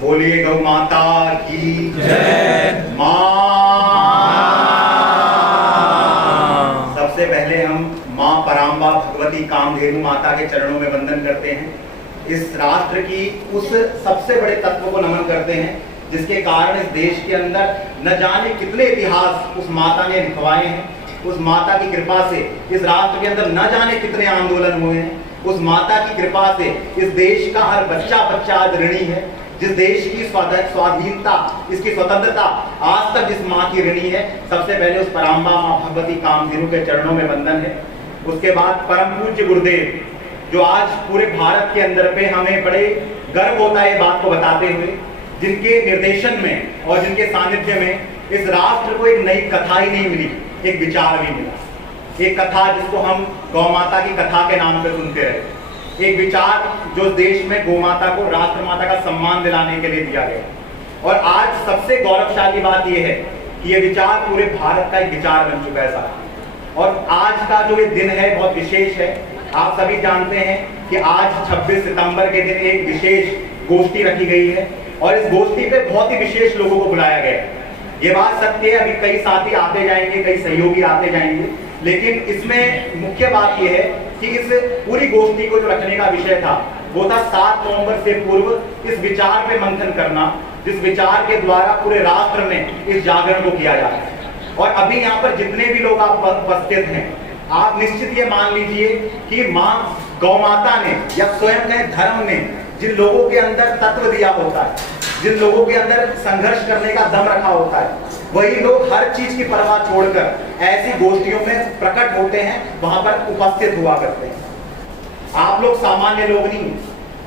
बोलिए गौ माता की जय। माँ, सबसे पहले हम माँ पराम्बा भगवती कामधेनु माता के चरणों में वंदन करते हैं। इस राष्ट्र की उस सबसे बड़े तत्व को नमन करते हैं जिसके कारण इस देश के अंदर न जाने कितने इतिहास उस माता ने लिखवाए हैं। उस माता की कृपा से इस राष्ट्र के अंदर न जाने कितने आंदोलन हुए हैं। उस माता की कृपा से इस देश का हर बच्चा आज ऋणी है। जिस देश की स्वाधीनता, इसकी स्वतंत्रता आज तक जिस माँ की ऋणी है, सबसे पहले उस पराम्बा माँ भगवती कामधेनु के चरणों में वंदन है। उसके बाद परम पूज्य गुरुदेव, जो आज पूरे भारत के अंदर पे हमें बड़े गर्व होता है बात को बताते हुए, जिनके निर्देशन में और जिनके सानिध्य में इस राष्ट्र को एक नई कथा ही नहीं मिली, एक विचार भी मिला। एक कथा जिसको हम गौ माता की कथा के नाम पे सुनते रहे। एक विचार जो देश में गौ माता को राष्ट्र माता का सम्मान दिलाने के लिए दिया गया। और आज सबसे गौरवशाली बात यह है कि यह विचार पूरे भारत का एक विचार बन चुका है साहब। और आज का जो ये दिन है बहुत विशेष है। आप सभी जानते हैं कि आज 26 सितंबर के दिन एक विशेष गोष्ठी रखी गई है और इस गोष्ठी पे बहुत ही विशेष लोगों को बुलाया गया है। ये बात सत्य है, अभी कई साथी आते जाएंगे, कई सहयोगी आते जाएंगे, लेकिन इसमें मुख्य बात यह है कि इस पूरी गोष्ठी को जो रखने का विषय था वो था 7 नवंबर से पूर्व इस विचार पे मंथन करना, जिस विचार के द्वारा पूरे राष्ट्र में इस जागरण को किया जाता है। और अभी यहाँ पर जितने भी लोग आप उपस्थित हैं, आप निश्चित ये मान लीजिए कि माँ गौ माता ने या स्वयं ने धर्म ने जिन लोगों के अंदर तत्व दिया होता है, जिन लोगों के अंदर संघर्ष करने का दम रखा होता है, वही लोग हर चीज की परवाह छोड़कर ऐसी गोष्ठियों में प्रकट होते हैं, वहां पर उपस्थित हुआ करते हैं। आप लोग सामान्य लोग नहीं,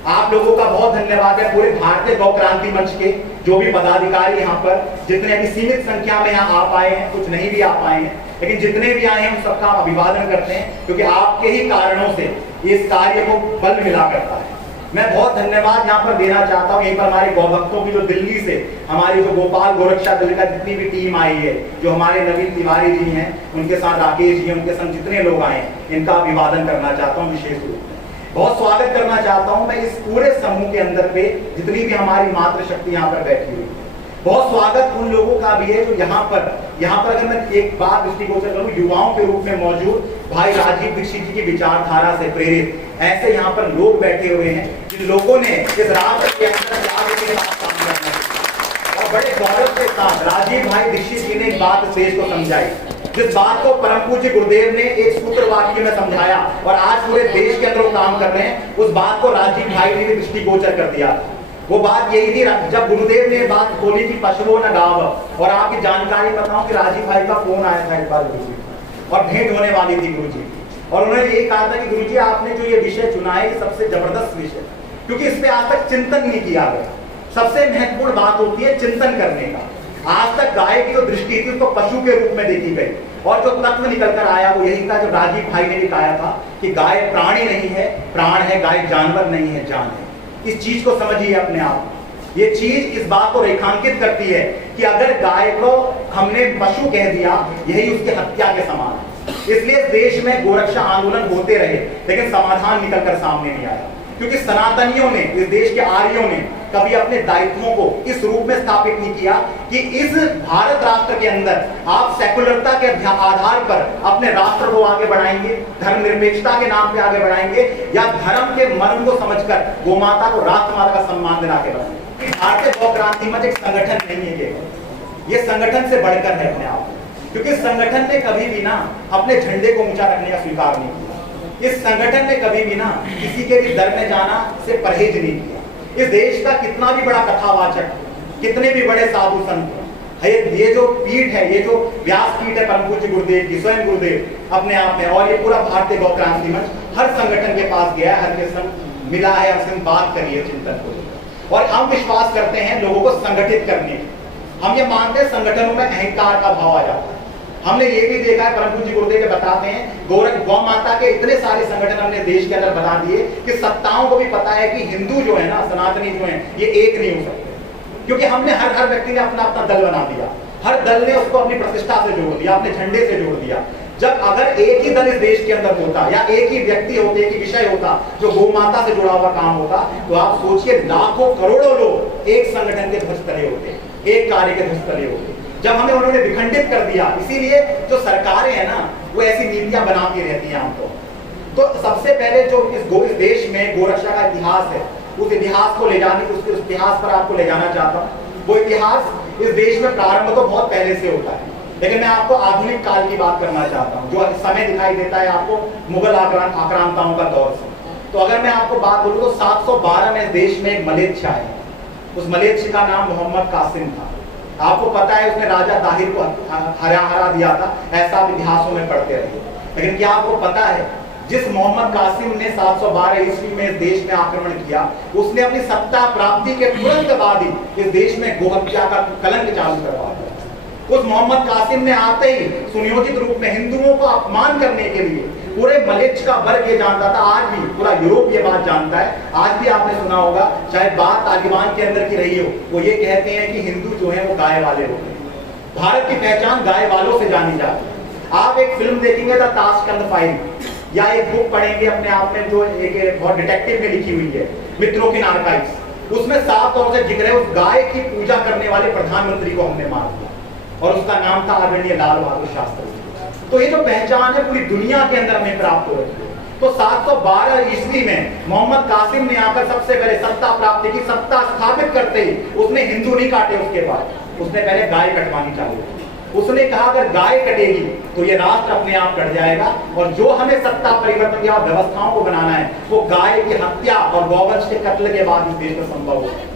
आप लोगों का बहुत धन्यवाद है पूरे भारतीय गौ क्रांति मंच के जो भी पदाधिकारी यहाँ पर, जितने अभी सीमित संख्या में यहाँ आ पाए हैं, कुछ नहीं भी आ पाए हैं, लेकिन जितने भी आए हैं उन सबका अभिवादन करते हैं, क्योंकि आपके ही कारणों से इस कार्य को बल मिला करता है। मैं बहुत धन्यवाद यहाँ पर देना चाहता हूँ। यहीं पर हमारे गौ भक्तों की जो दिल्ली से हमारी जो गोपाल गोरक्षा दल का जितनी भी टीम आई है, जो हमारे नवीन तिवारी जी हैं, उनके साथ राकेश जी हैं, उनके संग जितने लोग आए हैं, इनका अभिवादन करना चाहता हूँ विशेष रूप से। बहुत स्वागत करना चाहता हूँ मैं इस पूरे समूह के अंदर पे जितनी भी हमारी मातृशक्ति यहाँ पर बैठी हुई है। बहुत स्वागत उन लोगों का भी है जो यहाँ पर अगर मैं एक बात दृष्टिगोचर करूँ, युवाओं के रूप में मौजूद भाई राजीव दीक्षित जी की विचारधारा से प्रेरित ऐसे यहाँ पर लोग बैठे हुए हैं, जिन लोगों ने इस राष्ट्र के अंदर और बड़े गौरव के साथ राजीव भाई दीक्षित जी ने एक बात देश को समझाई, जिस बात को परम पूज्य गुरुदेव ने एक सूत्र वाक्य में समझाया और आज पूरे देश के अंदर वो काम कर रहे हैं, उस बात को राजीव भाई ने भी दृष्टिगोचर कर दिया। वो बात यही थी जब गुरुदेव ने बात बोली कि पशुओं न गाव, और आपकी जानकारी बताऊं कि राजीव भाई का फोन आया था एक बार गुरुजी और भेंट होने वाली थी गुरुजी, और उन्होंने ये कहा था कि गुरुजी आपने जो ये विषय चुना है ये सबसे जबरदस्त विषय, क्योंकि इस पे आज तक चिंतन नहीं किया गया। सबसे महत्वपूर्ण बात होती है चिंतन करने का। आज तक गाय की जो दृष्टि थी उसको पशु के रूप में देखी गई, और जो तत्व निकल कर आया वो यही था जो राजीव भाई ने भी कहा था कि गाय प्राणी नहीं है, प्राण है, गाय जानवर नहीं है, जान है। इस चीज को समझिए अपने आप। ये चीज इस बात को रेखांकित करती है कि अगर गाय को हमने पशु कह दिया, यही उसकी हत्या के समान है। इसलिए देश में गोरक्षा आंदोलन होते रहे, लेकिन समाधान निकलकर सामने नहीं आया, क्योंकि सनातनियों ने, इस देश के आर्यों ने कभी अपने दायित्वों को इस रूप में स्थापित नहीं किया कि इस भारत राष्ट्र के अंदर आप सेकुलरता के आधार पर अपने राष्ट्र को आगे बढ़ाएंगे, धर्मनिरपेक्षता के नाम पे आगे बढ़ाएंगे, या धर्म के मर्म को समझकर गोमाता को राष्ट्र माता का सम्मान दिला के बढ़ाएंगे। भारतीय गौ क्रांति मंच एक संगठन नहीं है, ये संगठन से बढ़कर है अपने आप, क्योंकि संगठन ने कभी भी ना अपने झंडे को ऊंचा रखने का स्वीकार नहीं किया। इस संगठन ने कभी भी ना किसी के भी दर में जाना से परहेज नहीं किया। इस देश का कितना भी बड़ा कथावाचक, कितने भी बड़े साधु संत, ये जो पीठ है, ये जो व्यास पीठ है परम पूज्य गुरुदेव की, स्वयं गुरुदेव अपने आप में, और ये पूरा भारतीय गौ क्रांति मंच हर संगठन के पास गया है, हर के संग मिला है, हर संग बात करी है चिंतन को, और हम विश्वास करते हैं लोगों को संगठित करने की। हम ये मानते हैं संगठनों में अहंकार का भाव आ जाता है। हमने ये भी देखा है, परम पूज्य गुरुदेव के बताते हैं, गौ माता के इतने सारे संगठन हमने देश के अंदर बता दिए कि सत्ताओं को भी पता है कि हिंदू जो है ना, सनातनी जो है, ये एक नहीं हो सकते, क्योंकि हमने हर व्यक्ति ने अपना अपना दल बना दिया, हर दल ने उसको अपनी प्रतिष्ठा से जोड़ दिया, अपने झंडे से जोड़ दिया। जब अगर एक ही दल इस देश के अंदर होता या एक ही व्यक्ति होते, एक ही विषय होता जो गौ माता से जुड़ा हुआ काम होता, तो आप सोचिए लाखों करोड़ों लोग एक संगठन के ध्वज तले होते, एक कार्य के ध्वज तले होते। जब हमें उन्होंने विखंडित कर दिया, इसीलिए जो सरकारें हैं ना वो ऐसी नीतियां बनाती रहती हैं हमको। तो सबसे पहले जो इस देश में गोरक्षा का इतिहास है, उस इतिहास को ले जाने, उस इतिहास पर आपको ले जाना चाहता हूँ। वो इतिहास इस देश में प्रारंभ तो बहुत पहले से होता है, लेकिन मैं आपको आधुनिक काल की बात करना चाहता हूँ, जो समय दिखाई देता है आपको मुगल आक्रांताओं का दौर से। तो अगर मैं आपको बात बोलूँ तो 712 में देश में एक मलेच्छ आया, उस मलेच्छ का नाम मोहम्मद कासिम था। आपको पता है उसने राजा ताहिर को हरा दिया था, ऐसा आप इतिहासों में पढ़ते रहे। लेकिन क्या आपको पता है जिस मोहम्मद कासिम ने 712 ईस्वी में इस देश में आक्रमण किया, उसने अपनी सत्ता प्राप्ति के तुरंत बाद ही इस देश में गोहत्या का कलंक चालू करवा दिया। उस मोहम्मद कासिम ने आते ही सुनियोजित रूप में हिंदुओं को अपमान करने के लिए पूरे मलेच्छ का वर्ग ये जानता था, आज भी पूरा यूरोप ये बात जानता है। आज भी आपने सुना होगा, चाहे बात तालिबान के अंदर की रही हो, वो ये कहते हैं कि हिंदू जो है वो गाय वाले होते हैं। भारत की पहचान गाय वालों से जानी जाती है। आप एक फिल्म देखेंगे द ताशकंद फाइल या एक बुक पढ़ेंगे अपने आप में जो एक बहुत डिटेक्टिव में लिखी हुई है, मित्रों आर्काइव्स, उसमें साफ तौर से जिक्र है उस गाय की पूजा करने वाले प्रधानमंत्री को हमने मार दिया और उसका नाम था आदरणीय लाल बहादुर शास्त्री। तो ये जो पहचान है पूरी दुनिया के अंदर हमें प्राप्त हो रही है। तो 712 ईस्वी में मोहम्मद कासिम ने आकर सबसे पहले सत्ता प्राप्ति की, सत्ता स्थापित करते ही उसने हिंदू नहीं काटे, उसके बाद उसने पहले गाय कटवानी चालू की। उसने कहा अगर गाय कटेगी तो ये राष्ट्र अपने आप कट जाएगा, और जो हमें सत्ता परिवर्तन या व्यवस्थाओं को बनाना है वो गाय की हत्या और गौवंश के कत्ल के बाद इस देश में संभव होगा।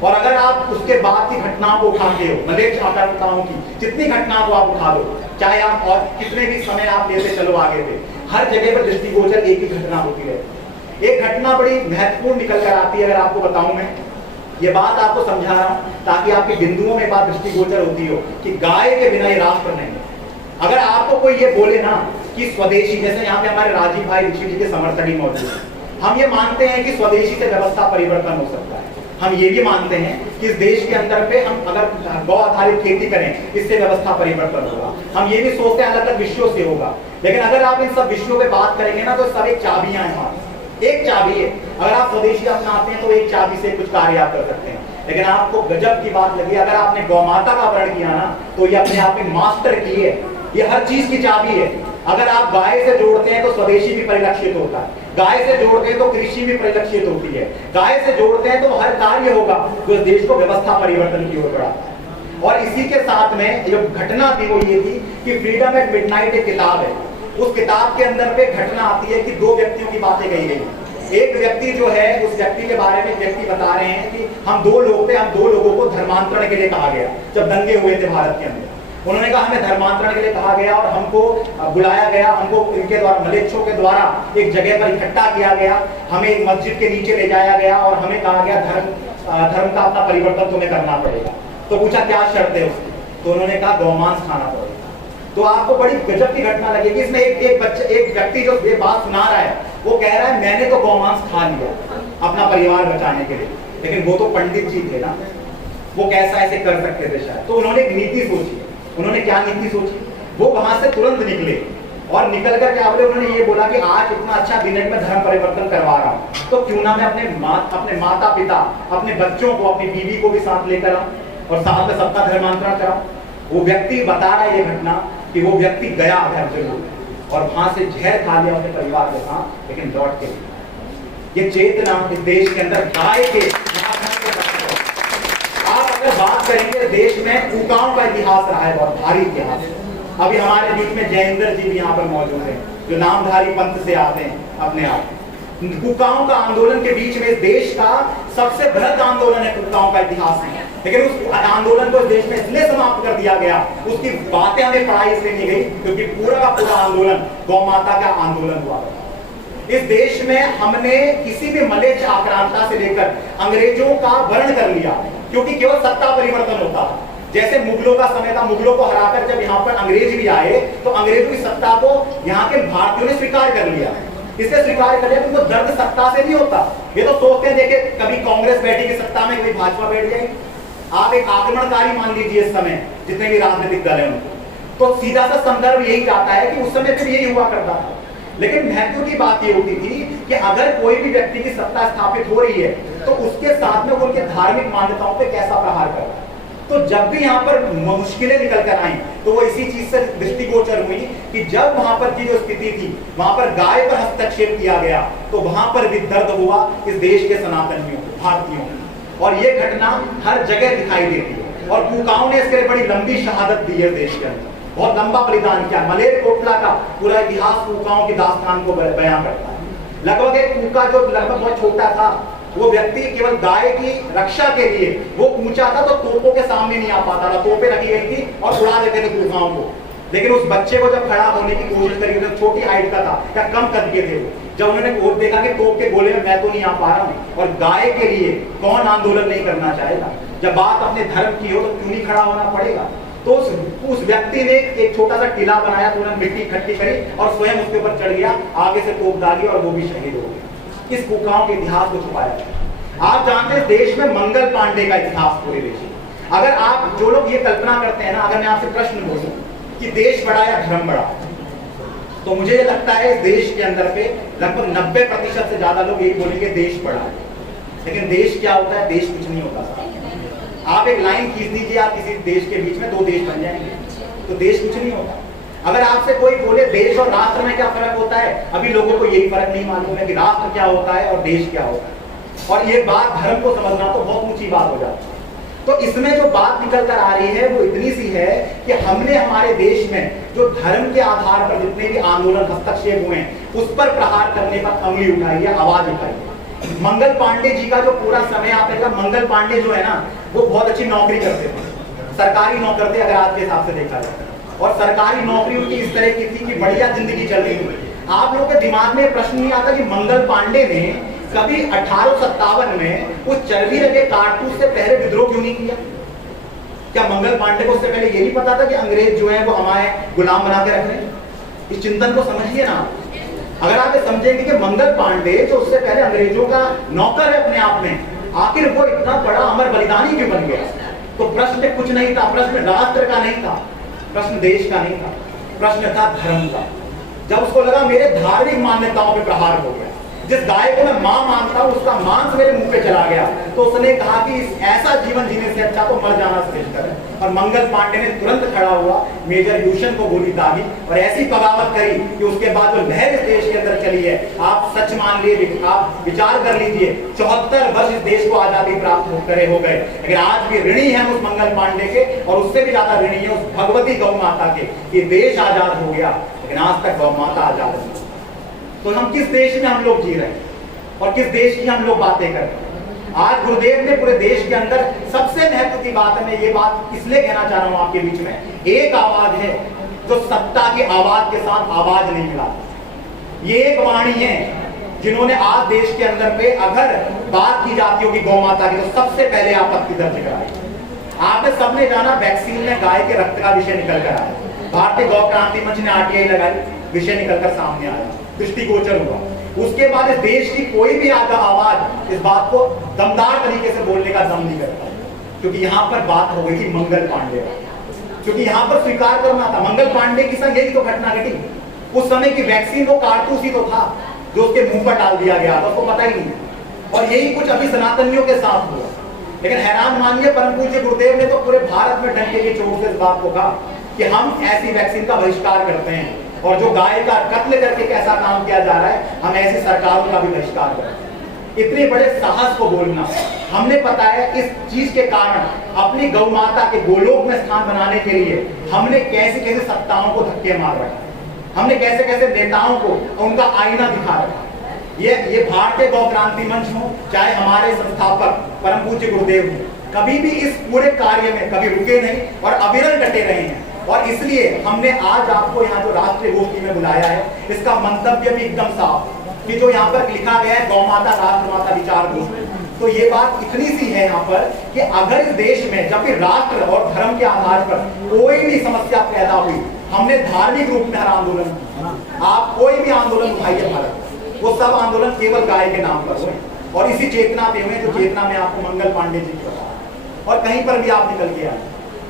और अगर आप उसके बाद की घटनाओं को उठाते हो, मलेच्छ आक्रांताओं की जितनी घटनाओं को आप उठा दो, चाहे आप और कितने भी समय आप लेते चलो आगे पे, हर जगह पर दृष्टिगोचर एक ही घटना होती रहती है। एक घटना बड़ी महत्वपूर्ण निकल कर आती है, अगर आपको बताऊं मैं ये बात आपको समझा रहा हूं ताकि आपके बिंदुओं में बात दृष्टिगोचर होती हो कि गाय के बिना ये राष्ट्र नहीं है। अगर आपको कोई ये बोले ना कि स्वदेशी, जैसे यहाँ पे हमारे राजीव भाई ऋषि जी के समर्थक ही मौजूद है, हम ये मानते हैं कि स्वदेशी से व्यवस्था परिवर्तन हो सकता है। हम ये भी मानते हैं कि इस देश के अंदर पे हम अगर गौ आधारित खेती करें इससे व्यवस्था परिवर्तन होगा। हम ये भी सोचते हैं अलग अलग विषयों से होगा, लेकिन अगर आप इन सब विषयों पे बात करेंगे ना तो सब एक चाबियां हैं, एक चाबी है। अगर आप स्वदेशी अपनाते हैं तो एक चाबी से कुछ कार्य आप कर सकते हैं। लेकिन आपको गजब की बात लगी, अगर आपने गौ माता का वर्ण किया ना तो ये अपने आप में मास्टर की है, ये हर चीज की चाबी है। अगर आप गाय से जोड़ते हैं तो स्वदेशी भी परिलक्षित होता है, गाय से जोड़ते हैं तो कृषि भी परिलक्षित होती है, गाय से जोड़ते हैं तो हर कार्य होगा जो इस देश को व्यवस्था परिवर्तन की ओर बढ़ाता है। और इसी के साथ में जो घटना थी वो ये थी कि फ्रीडम एट मिडनाइट एक किताब है, उस किताब के अंदर पे घटना आती है कि दो व्यक्तियों की बातें कही गई। एक व्यक्ति जो है, उस व्यक्ति के बारे में व्यक्ति बता रहे हैं कि हम दो लोग थे, हम दो लोगों को धर्मांतरण के लिए कहा गया जब दंगे हुए थे भारत के अंदर। उन्होंने कहा हमें धर्मांतरण के लिए कहा गया और हमको बुलाया गया, हमको इनके द्वारा मलेच्छों के द्वारा एक जगह पर इकट्ठा किया गया, हमें एक मस्जिद के नीचे ले जाया गया और हमें कहा गया धर्म का अपना परिवर्तन तुम्हें करना पड़ेगा। तो पूछा क्या शर्त है उसकी, तो उन्होंने कहा गौमांस खाना पड़ेगा। तो आपको बड़ी गजब की घटना लगेगी, इसमें एक व्यक्ति जो ये बात सुना रहा है वो कह रहा है मैंने तो गौमांस खा लिया अपना परिवार बचाने के लिए, लेकिन वो तो पंडित जी थे ना, वो कैसा ऐसे कर सकते थे शायद। तो उन्होंने एक नीति सोची। उन्होंने क्या नीति सोची, वो वहां से तुरंत निकले और निकल कर क्या बोले, उन्होंने ये बोला कि आज इतना अच्छा दिन है, मैं धर्म परिवर्तन करवा रहा हूँ, तो क्यों ना मैं अपने माता पिता, अपने बच्चों को, अपनी बीवी को भी साथ लेकर आऊं और साथ में सबका धर्मांतरण कराऊं। वो व्यक्ति बता रहा है ये घटना कि वो व्यक्ति गया घर जरूर और वहां से जहर खा लिया अपने परिवार के साथ, लेकिन लौट के ये चेतना इस देश के अंदर गाय के। आप अगर बात करेंगे देश में कुकाओं का इतिहास रहा है, बहुत भारी इतिहास। अभी हमारे बीच में जयेंद्र जी भी यहाँ पर मौजूद हैं जो नामधारी पंथ से आते हैं अपने आप। कुकाओं का आंदोलन के बीच में इस देश का सबसे बृहद आंदोलन है कुकाओं का इतिहास में, लेकिन उस आंदोलन को इस देश में इसलिए समाप्त कर दिया गया, उसकी बातें हमें पढ़ाई इसलिए नहीं गई क्योंकि पूरा का पूरा आंदोलन गौ माता का आंदोलन हुआ। इस देश में हमने किसी भी मलेच्छ आक्रांता से लेकर अंग्रेजों का वर्ण कर लिया, क्योंकि केवल सत्ता परिवर्तन होता है। जैसे मुगलों का समय था, मुगलों को हराकर जब यहाँ पर अंग्रेज भी आए तो अंग्रेजों की सत्ता को यहाँ के भारतीयों ने स्वीकार कर लिया। इससे स्वीकार कर लिया तो दर्द सत्ता से नहीं होता। ये तो सोचते हैं देखे कभी कांग्रेस बैठेगी सत्ता में, कभी भाजपा बैठ जाएगी। आप एक आक्रमणकारी मान लीजिए इस समय जितने भी राजनीतिक दल हैं उनको, तो सीधा सा संदर्भ यही जाता है कि उस समय फिर यही हुआ करता था। लेकिन महत्व की बात ये होती थी कि अगर कोई भी व्यक्ति की सत्ता स्थापित हो रही है तो उसके साथ में उनके धार्मिक मान्यताओं पे कैसा प्रहार कर रहा है। तो जब भी यहाँ पर मुश्किलें निकल कर आई तो वो इसी चीज से दृष्टिगोचर हुई कि जब वहां पर की जो स्थिति थी वहां पर गाय पर हस्तक्षेप किया गया तो वहां पर भी दर्द हुआ इस देश के सनातनियों को, भारतीयों को। और ये घटना हर जगह दिखाई देती है और कुकाओं ने इसके लिए बड़ी लंबी शहादत दी है देश के अंदर, बहुत लंबा बलिदान किया। मलेरकोटला का पूरा इतिहास कुकाओं की दास्तान को बयां करता है। लगभग एक कुका जो लगभग बहुत छोटा था, वो व्यक्ति केवल गाय की रक्षा के लिए वो ऊंचा था तो तोपों के सामने नहीं आ पाता था, तोपें रखी गई थी और उड़ा देते थे कुकाओं को। लेकिन उस बच्चे को जब खड़ा होने की कोशिश करी, तो छोटी हाइट का था या कम कद के थे वो, जब उन्होंने देखा कि तोप के गोले में मैं तो नहीं आ पा रहा हूँ और गाय के लिए कौन आंदोलन नहीं करना चाहेगा, जब बात अपने धर्म की हो तो क्यों नहीं खड़ा होना पड़ेगा। तो उस व्यक्ति ने एक छोटा सा टीला बनाया, तो उन्होंने मिट्टी इकट्ठी करी और स्वयं उसके ऊपर चढ़ गया, आगे से तोप डाली और वो भी शहीद हो गया। इस कुकाओं के इतिहास को छुपाया। आप जानते हैं देश में मंगल पांडे का इतिहास पूरे देश में। अगर आप जो लोग ये कल्पना करते हैं ना, अगर मैं आपसे प्रश्न पूछूं कि देश बड़ा या धर्म बड़ा, तो मुझे ये लगता है इस देश के अंदर पे लगभग 90% से ज्यादा लोग यही बोलेंगे देश बड़ा है। लेकिन देश क्या होता है? देश कुछ नहीं होता। आप एक लाइन खींच दीजिए, आप किसी देश के बीच में दो देश बन जाएंगे, तो देश कुछ नहीं होता। अगर आपसे कोई बोले देश और राष्ट्र में क्या फर्क होता है, अभी लोगों को यही फर्क नहीं मालूम है कि राष्ट्र क्या होता है और देश क्या होता है। और ये बात धर्म को समझना तो बहुत ऊंची बात हो जाती है। तो इसमें जो बात निकल कर आ रही है वो इतनी सी है कि हमने हमारे देश में जो धर्म के आधार पर जितने भी आंदोलन हस्तक्षेप हुए हैं उस पर प्रहार करने पर अंगुली उठाई है, आवाज उठाई है। मंगल पांडे जी का जो पूरा समय आप देखा, मंगल पांडे जो है ना वो बहुत अच्छी नौकरी करते थे, सरकारी नौकर थे अगर आज के हिसाब से देखा जाए, और सरकारी नौकरी उनकी इस तरह की थी कि बढ़िया जिंदगी चल रही थी। आप लोगों के दिमाग में प्रश्न नहीं आता कि मंगल पांडे ने कभी 1857 में उस चर्बी रखे कारतूस से पहले विद्रोह क्यों नहीं किया? क्या मंगल पांडे को उससे पहले ये नहीं पता था कि अंग्रेज जो है वो हमारे गुलाम बना के रख रहे हैं? इस चिंतन को समझिए ना। अगर आप ये समझेंगे कि मंगल पांडे जो उससे पहले अंग्रेजों का नौकर है अपने आप में, आखिर वो इतना बड़ा अमर बलिदानी क्यों बन गया? तो प्रश्न कुछ नहीं था, प्रश्न राष्ट्र का नहीं था, प्रश्न देश का नहीं था, प्रश्न था धर्म का। जब उसको लगा मेरे धार्मिक मान्यताओं पे प्रहार हो गया, जिस गाय को मैं मां मानता हूं उसका मांस मेरे मुंह पे चला गया, तो उसने कहा कि ऐसा जीवन जीने से अच्छा तो मर जाना श्रेष्ठ है। और मंगल पांडे ने तुरंत खड़ा हुआ, मेजर ह्यूशन को गोली दागी और ऐसी बगावत करी कि उसके बाद जो लहर इस देश के अंदर चली है, आप सच मान लीजिए, आप विचार कर लीजिए, 74 वर्ष इस देश को आजादी प्राप्त करे हो गए, लेकिन आज भी ऋणी है उस मंगल पांडे के, और उससे भी ज्यादा ऋणी है उस भगवती गौ माता के। ये देश आजाद हो गया लेकिन आज तक गौ माता आजाद नहीं। तो हम किस देश में हम लोग जी रहे हैं और किस देश की हम लोग बातें कर रहे हैं? आज गुरुदेव ने पूरे देश के अंदर सबसे महत्व की बात है, मैं ये बात इसलिए कहना चाह रहा हूं आपके बीच में, एक आवाज है जो सत्ता की आवाज के साथ आवाज नहीं मिलाती। ये एक वाणी है जिन्होंने आज देश के अंदर पे अगर बात की जाती होगी गौ माता की तो सबसे पहले आपत्ति दर्ज कराई। आपने सबने जाना वैक्सीन में गाय के रक्त का विषय निकल कर आया, भारतीय गौ क्रांति मंच ने RTI लगाई, विषय निकलकर सामने आया, दृष्टिगोचर हुआ। उसके बाद इस देश की कोई भी आवाज इस बात को दमदार तरीके से बोलने का दम नहीं करता, क्योंकि यहाँ पर बात हो गई थी मंगल पांडे, क्योंकि यहाँ पर स्वीकार करना था मंगल पांडे के संग यही तो घटना घटी। उस समय की वैक्सीन वो कारतूस ही तो था जो उसके मुंह पर डाल दिया गया था, उसको पता ही नहीं। और यही कुछ अभी सनातनियों के साथ हुआ। लेकिन हैरान मानिए, परम पूज्य गुरुदेव ने तो पूरे भारत में डंके की चोट से इस बात को कहा कि हम ऐसी वैक्सीन का बहिष्कार करते हैं, और जो गाय का कत्ल करके कैसा काम किया जा रहा है, हम ऐसी सरकारों का भी बहिष्कार करते हैं। इतने बड़े साहस को बोलना, हमने पता है इस चीज के कारण अपनी गौ माता के गोलोक में स्थान बनाने के लिए हमने कैसे कैसे सत्ताओं को धक्के मार रखा, हमने कैसे कैसे नेताओं को उनका आईना दिखा रखा। ये भारतीय गौ क्रांति मंच हो, चाहे हमारे संस्थापक परम पूज्य गुरुदेव हो, कभी भी इस पूरे कार्य में कभी रुके नहीं और अविरल डटे रहे हैं। और इसलिए हमने आज आपको यहाँ जो राष्ट्रीय गोष्ठी में बुलाया है, इसका मंतव्य भी एकदम साफ कि जो यहाँ पर लिखा गया है गौ माता राष्ट्र माता विचार गोष्ठी, तो ये बात इतनी सी है यहाँ पर कि अगर इस देश में जब भी राष्ट्र और धर्म के आधार पर कोई भी समस्या पैदा हुई, हमने धार्मिक रूप में हर आंदोलन, आप कोई भी आंदोलन उठाइए भारत, वो सब आंदोलन केवल गाय के नाम पर हुए और इसी चेतना पे हुए, जो चेतना में आपको मंगल पांडे जी की बताया। और कहीं पर भी आप निकल के आए,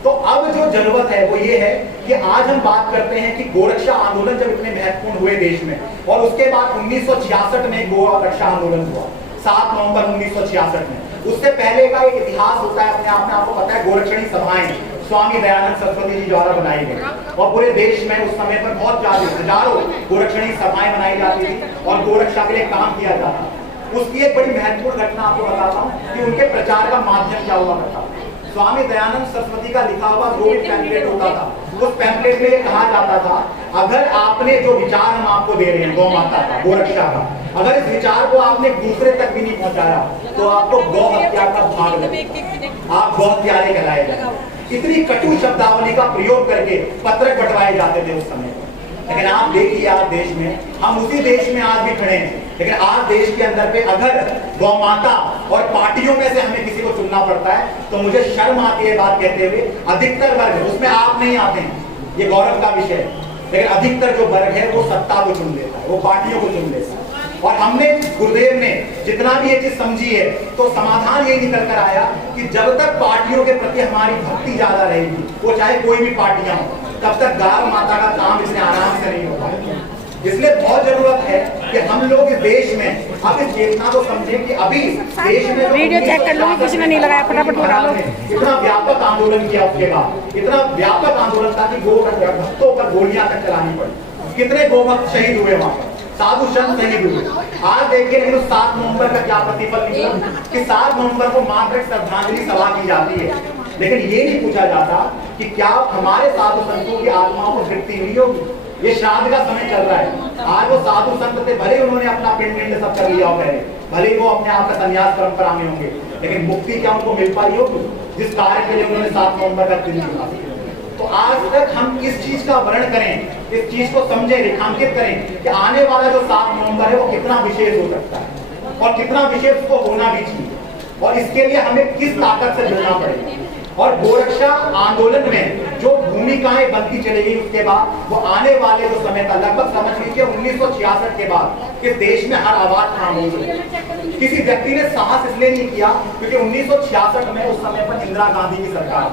तो अब जो जरूरत है वो ये है कि आज हम बात करते हैं कि गोरक्षा आंदोलन जब इतने महत्वपूर्ण हुए देश में, और उसके बाद 1966 में गोरक्षा आंदोलन हुआ, 7 नवंबर 1966 में। उससे पहले का एक इतिहास होता है अपने आप में, आपको पता है, गोरक्षणी सभाएं स्वामी दयानंद सरस्वती जी द्वारा बनाई गई, और पूरे देश में उस समय पर बहुत ज्यादा हजारों गोरक्षणी सभाएं बनाई जाती थी और गोरक्षा के लिए काम किया जाता था। उसकी एक बड़ी महत्वपूर्ण घटना आपको बताता हूँ कि उनके प्रचार का माध्यम क्या हुआ करता था। स्वामी दयानंद सरस्वती का लिखा हुआ जो भी पैम्पलेट होता था, उस पैम्पलेट में ये कहा जाता था, अगर आपने जो विचार हम आपको दे रहे हैं गौ माता का, गोरक्षा का, अगर इस विचार को आपने दूसरे तक भी नहीं पहुंचाया तो आपको गौ हत्या का भाग लगेगा, आप गौ हत्यारे कहलाए जाएंगे। इतनी कटु शब्दावली का प्रयोग करके पत्रक बंटवाए जाते थे उस समय। लेकिन आप देखिए आज देश में, हम उसी देश में आज भी खड़े हैं, लेकिन आज देश के अंदर पे अगर गौ माता और पार्टियों में से हमें किसी को चुनना पड़ता है तो मुझे शर्म आती है बात कहते हुए, अधिकतर वर्ग, उसमें आप नहीं आते हैं, ये गौरव का विषय है, लेकिन अधिकतर जो वर्ग है वो सत्ता को चुन लेता है, वो पार्टियों को चुन लेता है। और हमने, गुरुदेव ने जितना भी ये चीज समझी है, तो समाधान ये निकल कर आया कि जब तक पार्टियों के प्रति हमारी भक्ति ज्यादा रहेगी, वो चाहे कोई भी पार्टियां हो, तब तक गौ माता का काम इसमें आराम से नहीं होता। इसलिए बहुत जरूरत है कि हम लोग इस देश में अब इस चेतना को समझें कि अभी देश में वीडियो चेक कर लो, किसी ने नहीं लगाया, फटाफट लगा लो। इतना व्यापक आंदोलन किया, उसके बाद इतना व्यापक आंदोलन था कि गो भक्तों पर गोलियां तक चलानी पड़ी। कितने गो भक्त शहीद हुए वहां पर, साधु संत शहीद हुए। आज देखिए, लेकिन 7 नवंबर का क्या प्रतिफल निकला कि 7 नवंबर को मात्र श्रद्धांजलि सभा की जाती है, लेकिन ये नहीं पूछा जाता कि क्या हमारे साधु संतों की आत्माओं को तृप्ति मिली होगी। ये श्राद्ध का समय चल रहा है, आज वो साधु संत थे, भले उन्होंने अपना पिंड सब कर लिया हो पहले, भले वो अपने आप का संन्यास परंपरा में होंगे, लेकिन मुक्ति क्या उनको मिल पाई होगी जिस कार्य के लिए उन्होंने 7 नवंबर का दिन चुना। तो आज तक हम इस चीज का वर्णन करें, इस चीज को समझे, रेखांकित करें कि आने वाला जो 7 नवंबर है वो कितना विशेष हो सकता है और कितना विशेष उसको होना भी चाहिए, और इसके लिए हमें किस ताकत से जुड़ना पड़ेगा। और गोरक्षा आंदोलन में जो भूमिकाएं बनती चली गई, उसके बाद वो आने वाले जो समय था, लगभग समझ लीजिए 1966 के बाद इस देश में हर आवाज खामोश हो गई। किसी व्यक्ति ने साहस इसलिए नहीं किया क्योंकि 1966 में उस समय पर इंदिरा गांधी की सरकार,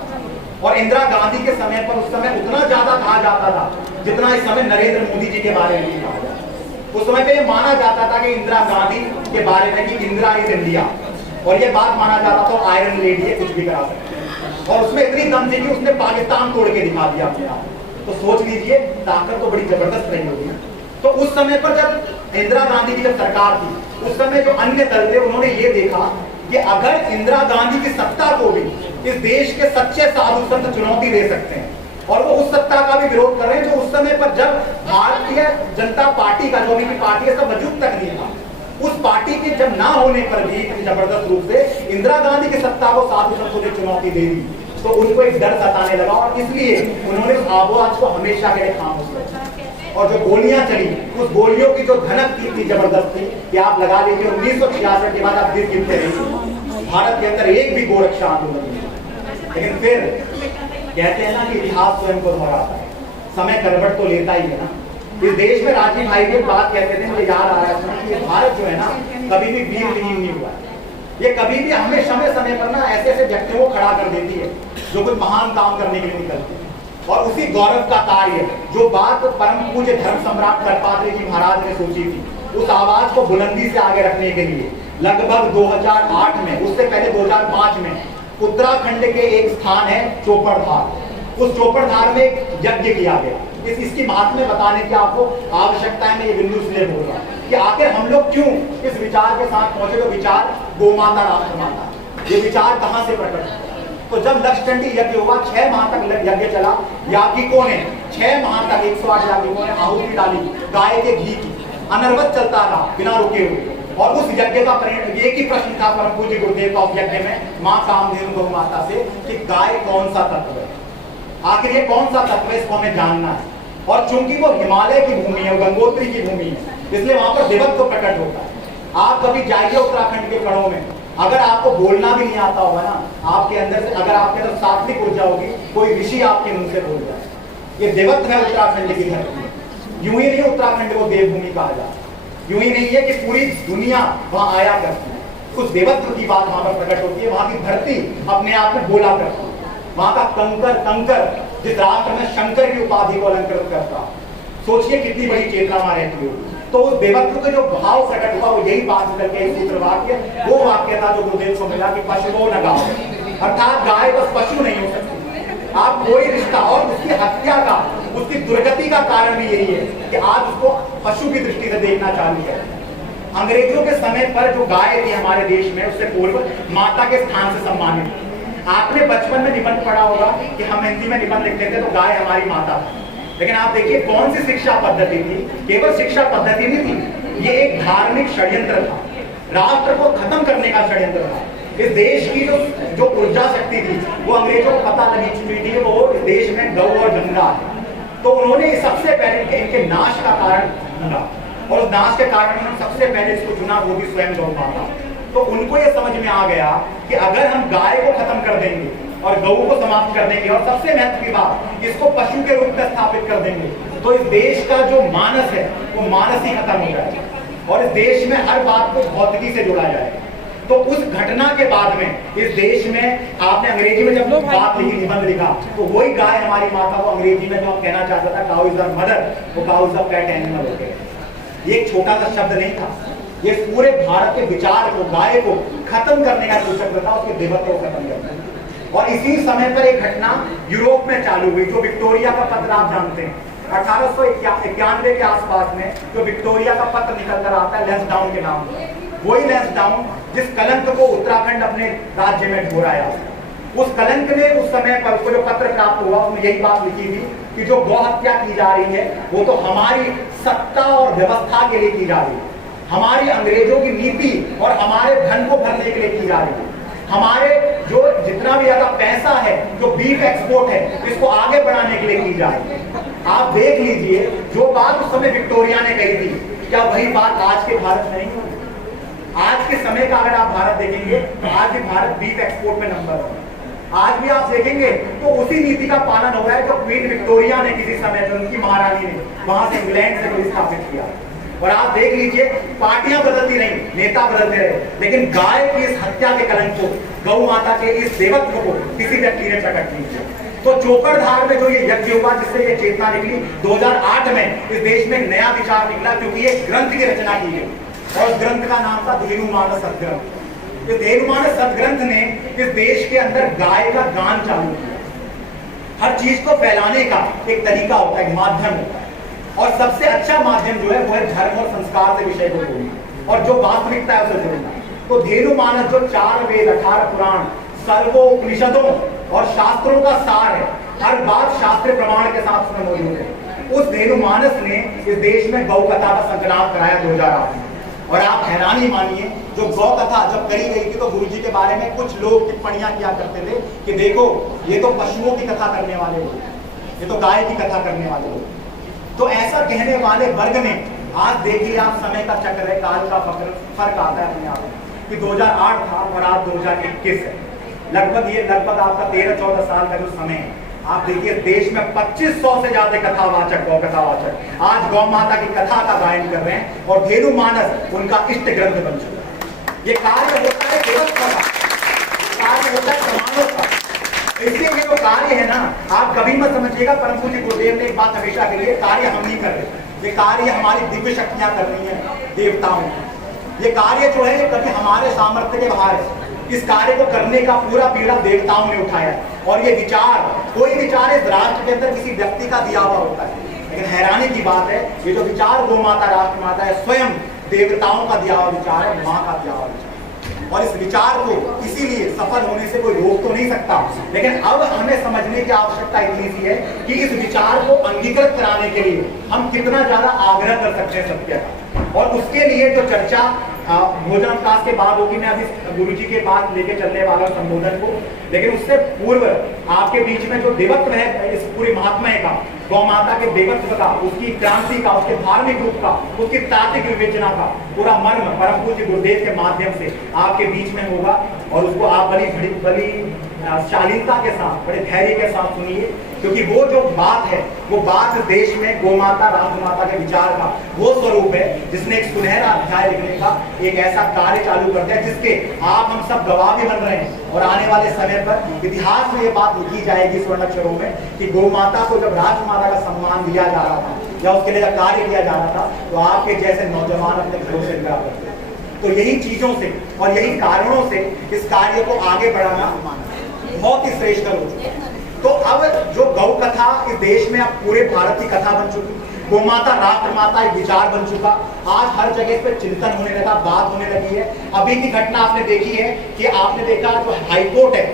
और इंदिरा गांधी के समय पर उस समय उतना ज्यादा कहा जाता था जितना इस समय नरेंद्र मोदी जी के बारे में कहा जाता। उस समय पे ये माना जाता था कि इंदिरा गांधी के बारे में कि इंदिरा इज इंडिया, और ये बात माना जाता था आयरन लेडी है, कुछ भी करा सकते हैं, और उसमें इतनी दम थी कि उसने पाकिस्तान तोड़ के दिखा दिया अपने आप। तो सोच लीजिए ताकत तो बड़ी जबरदस्त रही होगी। तो उस समय पर जब इंदिरा गांधी की जब सरकार थी, उस समय जो अन्य दल थे उन्होंने ये देखा कि अगर इंदिरा गांधी की सत्ता को भी इस देश के सच्चे साधु संत चुनौती दे सकते हैं, और वो उस सत्ता का भी विरोध कर रहे हैं जो उस समय पर जब भारतीय जनता पार्टी का, जो भी पार्टी है, सब वजूद तक नहीं था, उस पार्टी के जब ना होने पर भी जबरदस्त रूप से इंदिरा गांधी की सत्ता को साधु संतों ने चुनौती दे दी, तो उनको एक डर सताने लगा, और इसलिए उन्होंने उस आवाज को हमेशा के लिए खामोश किया। और जो गोलियां चली, उस गोलियों की जो धनक थी जबरदस्त थी कि आप लगा लीजिए 1966 के बाद आप दिन गिनते रहिए, भारत के अंदर एक भी गोरक्षा आंदोलन नहीं। लेकिन फिर कहते हैं ना कि इतिहास स्वयं को दोहराता है, समय करवट तो लेता ही है ना। इस देश में राजीव भाई की बात कहते थे, मुझे याद आ रहा है कि ये भारत जो है ना कभी भी वीर विहीन नहीं हुआ, ये कभी भी हमें समय समय पर ना ऐसे ऐसे व्यक्तियों को खड़ा कर देती है जो कुछ महान काम करने के लिए निकलते हैं। और उसी गौरव का कार्य, जो बात परम पूज्य धर्म सम्राट करपात्री जी महाराज ने सोची थी, उस आवाज को बुलंदी से आगे रखने के लिए लगभग 2008 में, उससे पहले 2005 में उत्तराखंड के एक स्थान है चोपड़धार, उस चोपड़धार में एक यज्ञ किया गया। इसकी महात्म्य बताने की आपको आवश्यकता है, मैं ये बिंदु इसलिए बोल रहा हूँ कि आखिर हम लोग क्यों इस विचार के साथ पहुंचे, तो विचार गो माता राष्ट्र माता, ये विचार कहां से प्रकट हुआ। तो जब लक्षचंडी यज्ञ हुआ, 6 माह तक यज्ञ चला, याज्ञिकों ने 6 माह तक 108 याज्ञिकों ने आहुति डाली गाय के घी की, अनर्वत चलता रहा बिना रुके हुए। और उस यज्ञ का परिणाम एक ही प्रश्न था परम पूज्य गुरुदेव का उस यज्ञ में मां कामधेनु गौ माता से कि गाय कौन सा तत्व है, आखिर ये कौन सा तत्व है, इसको हमें जानना है। और चूंकि वो हिमालय की भूमि है, गंगोत्री की भूमि है, इसलिए वहां पर देवत्व प्रकट होता है। आप कभी जाइए उत्तराखंड के कड़ों में, अगर आपको बोलना भी नहीं आता होगा ना, आपके अंदर से अगर आपके अंदर सात्विक ऊर्जा होगी, कोई ऋषि आपके मुंह से बोल जाए, ये देवत्व है उत्तराखंड की धरती। यूं ही नहीं उत्तराखंड को देवभूमि कहा जाता, यूं ही नहीं है कि पूरी दुनिया वहां आया करती है, उस देवत्व की बात वहां पर प्रकट होती है, वहां की धरती अपने आप में बोला करती है। वहां का कंकर जिस राष्ट्र में शंकर की उपाधि को अलंकृत करता, सोचिए कितनी बड़ी चेतना वहां रहती हो। तो उस देवत्व के जो भाव प्रकट हुआ वो यही बात निकल के सूत्र वाक्य, वो वाक्य था जो गुरुदेव को मिला कि पशुओं न गाओ, अर्थात गाय बस पशु नहीं हो सकती, आप कोई रिश्ता। और उसकी हत्या का, उसकी दुर्गति का कारण भी यही है कि आज उसको पशु की दृष्टि से देखना चालू है। अंग्रेजों के समय पर जो गाय थी हमारे देश में, उससे पूर्व माता के स्थान से सम्मानित। आपने बचपन में निबंध पढ़ा होगा कि हम हिंदी में निबंध लिखते थे तो गाय हमारी माता थी, लेकिन आप देखिए कौन सी शिक्षा पद्धति थी, केवल शिक्षा पद्धति नहीं थी, ये एक धार्मिक षड्यंत्र था, राष्ट्र को खत्म करने का षड्यंत्र था। इस देश की जो ऊर्जा शक्ति थी वो अंग्रेजों को पता लगी चुकी थी, वो इस देश में गौ और गंगा है। तो उन्होंने सबसे पहले इनके नाश का कारण ढूंढा, और उस नाश के कारण उन्होंने सबसे पहले इसको चुना, वो भी स्वयं गौ माता। तो उनको ये समझ में आ गया कि अगर हम गाय को खत्म कर देंगे और गौ को समाप्त कर देंगे, और सबसे महत्वपूर्ण बात, इसको पशु के रूप में स्थापित कर देंगे, तो इस देश का जो मानस है वो मानस ही खत्म हो जाएगा और इस देश में हर बात को भौतिकी से जोड़ा जाएगा। तो उस घटना के बाद में इस देश में आपने अंग्रेजी में जब बात लिखी, निबंध लिखा, तो वही गाय हमारी माता को अंग्रेजी में जो हम कहना चाहता था काउ इज आवर मदर, वो cow is a pet animal हो गया। ये एक छोटा सा शब्द नहीं था, ये पूरे भारत के विचार को, गाय को खत्म करने का सूचक था, उसके देवत्व को खत्म करना। और इसी समय पर एक घटना यूरोप में चालू हुई, जो विक्टोरिया का पत्र आप जानते हैं, 1891 के आसपास में जो विक्टोरिया का पत्र निकल कर आता है लैंसडाउन के नाम पर, वही लैंसडाउन जिस कलंक को उत्तराखंड अपने राज्य में ढोराया, उस कलंक ने उस समय पर उसको जो पत्र प्राप्त हुआ उसमें यही बात लिखी थी कि जो गौ हत्या की जा रही है वो तो हमारी सत्ता और व्यवस्था के लिए की जा रही है, हमारी अंग्रेजों की नीति और हमारे धन को भरने के लिए की जा रही है, हमारे जो जितना भी ज्यादा पैसा है, जो बीफ एक्सपोर्ट है, इसको आगे बढ़ाने के लिए की जा रही है। आप देख लीजिए जो बात उस समय विक्टोरिया ने कही थी, क्या वही बात आज के भारत में नहीं होगी? आज के समय का अगर आप भारत देखेंगे तो आज भी भारत बीफ एक्सपोर्ट में नंबर है। आज भी आप देखेंगे तो उसी नीति का पालन हो रहा है जो क्वीन विक्टोरिया ने किसी समय पर, उनकी महारानी ने वहां से इंग्लैंड से स्थापित किया। और आप देख लीजिए पार्टियां बदलती रही, नेता बदलते रहे, लेकिन गाय की इस हत्या के कलंक को, गौ माता के इस देवत्व को किसी व्यक्ति ने प्रकट नहीं किया। तो चोकड़धार में जो ये यज्ञ हुआ, जिससे ये चेतना निकली, 2008 में इस देश में एक नया विचार निकला, क्योंकि एक ग्रंथ की रचना की गई और उस ग्रंथ का नाम था धेनुमानस सदग्रंथ। इस धेनुमानस सदग्रंथ ने इस देश के अंदर गाय का गान चालू किया। हर चीज को फैलाने का एक तरीका होता है, एक माध्यम होता है, और सबसे अच्छा माध्यम जो है वो है धर्म और संस्कार से विषय को जोड़ना और जो वास्तविकता है उसे जोड़ना। तो धेनुमानस जो 4 वेद, 18 पुराण, सर्वो उपनिषदों और शास्त्रों का सार है, हर बात शास्त्र प्रमाण के साथ उसमें मौजूद है। उस धेनुमानस ने इस देश में गौ कथा का संकलन कराया 2008 में। और आप हैरानी मानिए, जो गौ कथा जब करी गई थी तो गुरुजी के बारे में कुछ लोग टिप्पणियां किया करते थे कि देखो ये तो पशुओं की कथा करने वाले लोग, ये तो गाय की कथा करने वाले लोग। तो ऐसा कहने वाले वर्ग ने, आज देखिए आप समय का चक्र है, काल का फर्क आता है अपने आप में कि 2008 था और आज 2021 है, लगभग आपका 13-14 साल का जो समय है। आप देखिए देश में 2500 से ज्यादा कथावाचक, गौ कथावाचक आज गौ माता की कथा का गायन कर रहे हैं और धेनुमानस उनका इष्ट ग्रंथ बन चुका है। ये कार्य होता है देवत्व का, कार्य होता है प्रमाणों का। इसलिए ये जो कार्य है ना, आप कभी मत समझिएगा परम पूज्य गुरुदेव ने एक बात हमेशा कही है, कार्य हम नहीं कर रहे, ये कार्य हमारी दिव्य शक्तियां कर रही है, देवताओं। ये कार्य जो है ये कभी हमारे सामर्थ्य के बाहर है। इस कार्य को करने का पूरा पीड़ा देवताओं ने उठाया और ये विचार, कोई विचार इस राष्ट्र के अंदर किसी व्यक्ति का दिया हुआ होता है, लेकिन हैरानी की बात है ये जो विचार गौ माता, राष्ट्र माता है, स्वयं देवताओं का दिया हुआ विचार है, माँ का दिया हुआ विचार। और इस विचार को इसीलिए सफल होने से कोई रोक तो नहीं सकता, लेकिन अब हमें समझने की आवश्यकता इतनी सी है कि इस विचार को अंगीकृत कराने के लिए हम कितना ज्यादा आग्रह कर सकते हैं सत्य का। और उसके लिए जो चर्चा भोजनावकाश के बाद होगी, मैं अभी गुरुजी के पास लेके चलने वाला संबोधन को, लेकिन उससे पूर्व आपके बीच में जो देवत्व है इस पूरी महात्मा का, गौ माता के देवत्व का, उसकी क्रांति का, उसके धार्मिक रूप का, उसकी तात्विक विवेचना का पूरा मर्म परम पूज्य गुरुदेव के माध्यम से आपके बीच में होगा और उसको आप बड़ी शालीनता के साथ, बड़े धैर्य के साथ सुनिए, क्योंकि वो जो बात है, वो बात देश में गोमाता राष्ट्रमाता के विचार का वो स्वरूप है जिसने एक सुनहरा अध्याय लिखने का एक ऐसा कार्य चालू कर दिया जिसके आप हम सब गवाह भी बन रहे हैं। और आने वाले समय पर इतिहास में ये बात लिखी जाएगी स्वर्ण अक्षरों में कि गोमाता को जब राजमाता का सम्मान दिया जा रहा था या उसके लिए जब कार्य किया जा रहा था, तो आपके जैसे नौजवान अपने घरों से निकला करते थे। तो यही चीजों से और यही कारणों से इस कार्य को आगे बढ़ाना बहुत ही श्रेष्ठ हो चुका है। तो अब जो गौ कथा इस देश में अब पूरे भारत की कथा बन चुकी, गोमाता राष्ट्रमाता एक विचार बन चुका, आज हर जगह इस पर चिंतन होने लगा, बात होने लगी है। अभी की घटना आपने देखी है कि आपने देखा जो हाईकोर्ट है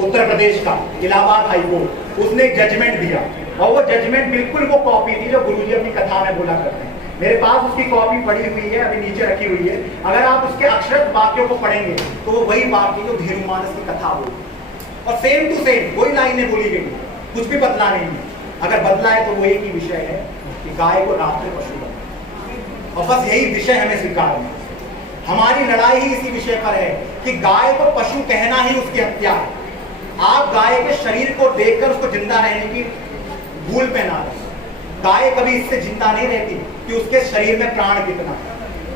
उत्तर प्रदेश का, इलाहाबाद हाईकोर्ट, उसने एक जजमेंट दिया और वो जजमेंट बिल्कुल वो कॉपी थी जो गुरुजी अपनी कथा में बोला करते हैं। मेरे पास उसकी कॉपी पड़ी हुई है, अभी नीचे रखी हुई है। अगर आप उसके अक्षरशः वाक्यों को पढ़ेंगे तो वो वही वाक्य जो धीरुमानस की कथा बोली और सेम टू सेम वही लाइनें बोली गई, कुछ भी बदला नहीं है। अगर बदला है तो वो एक ही विषय है कि गाय को राष्ट्रीय पशु बनाना, और बस यही विषय हमें स्वीकारना है। हमारी लड़ाई ही इसी विषय पर है कि गाय को पशु कहना ही उसकी हत्या है। आप गाय के शरीर को देखकर उसको जिंदा रहने की भूल पे ना रहे। गाय कभी इससे जिंदा नहीं रहती कि उसके शरीर में प्राण कितना।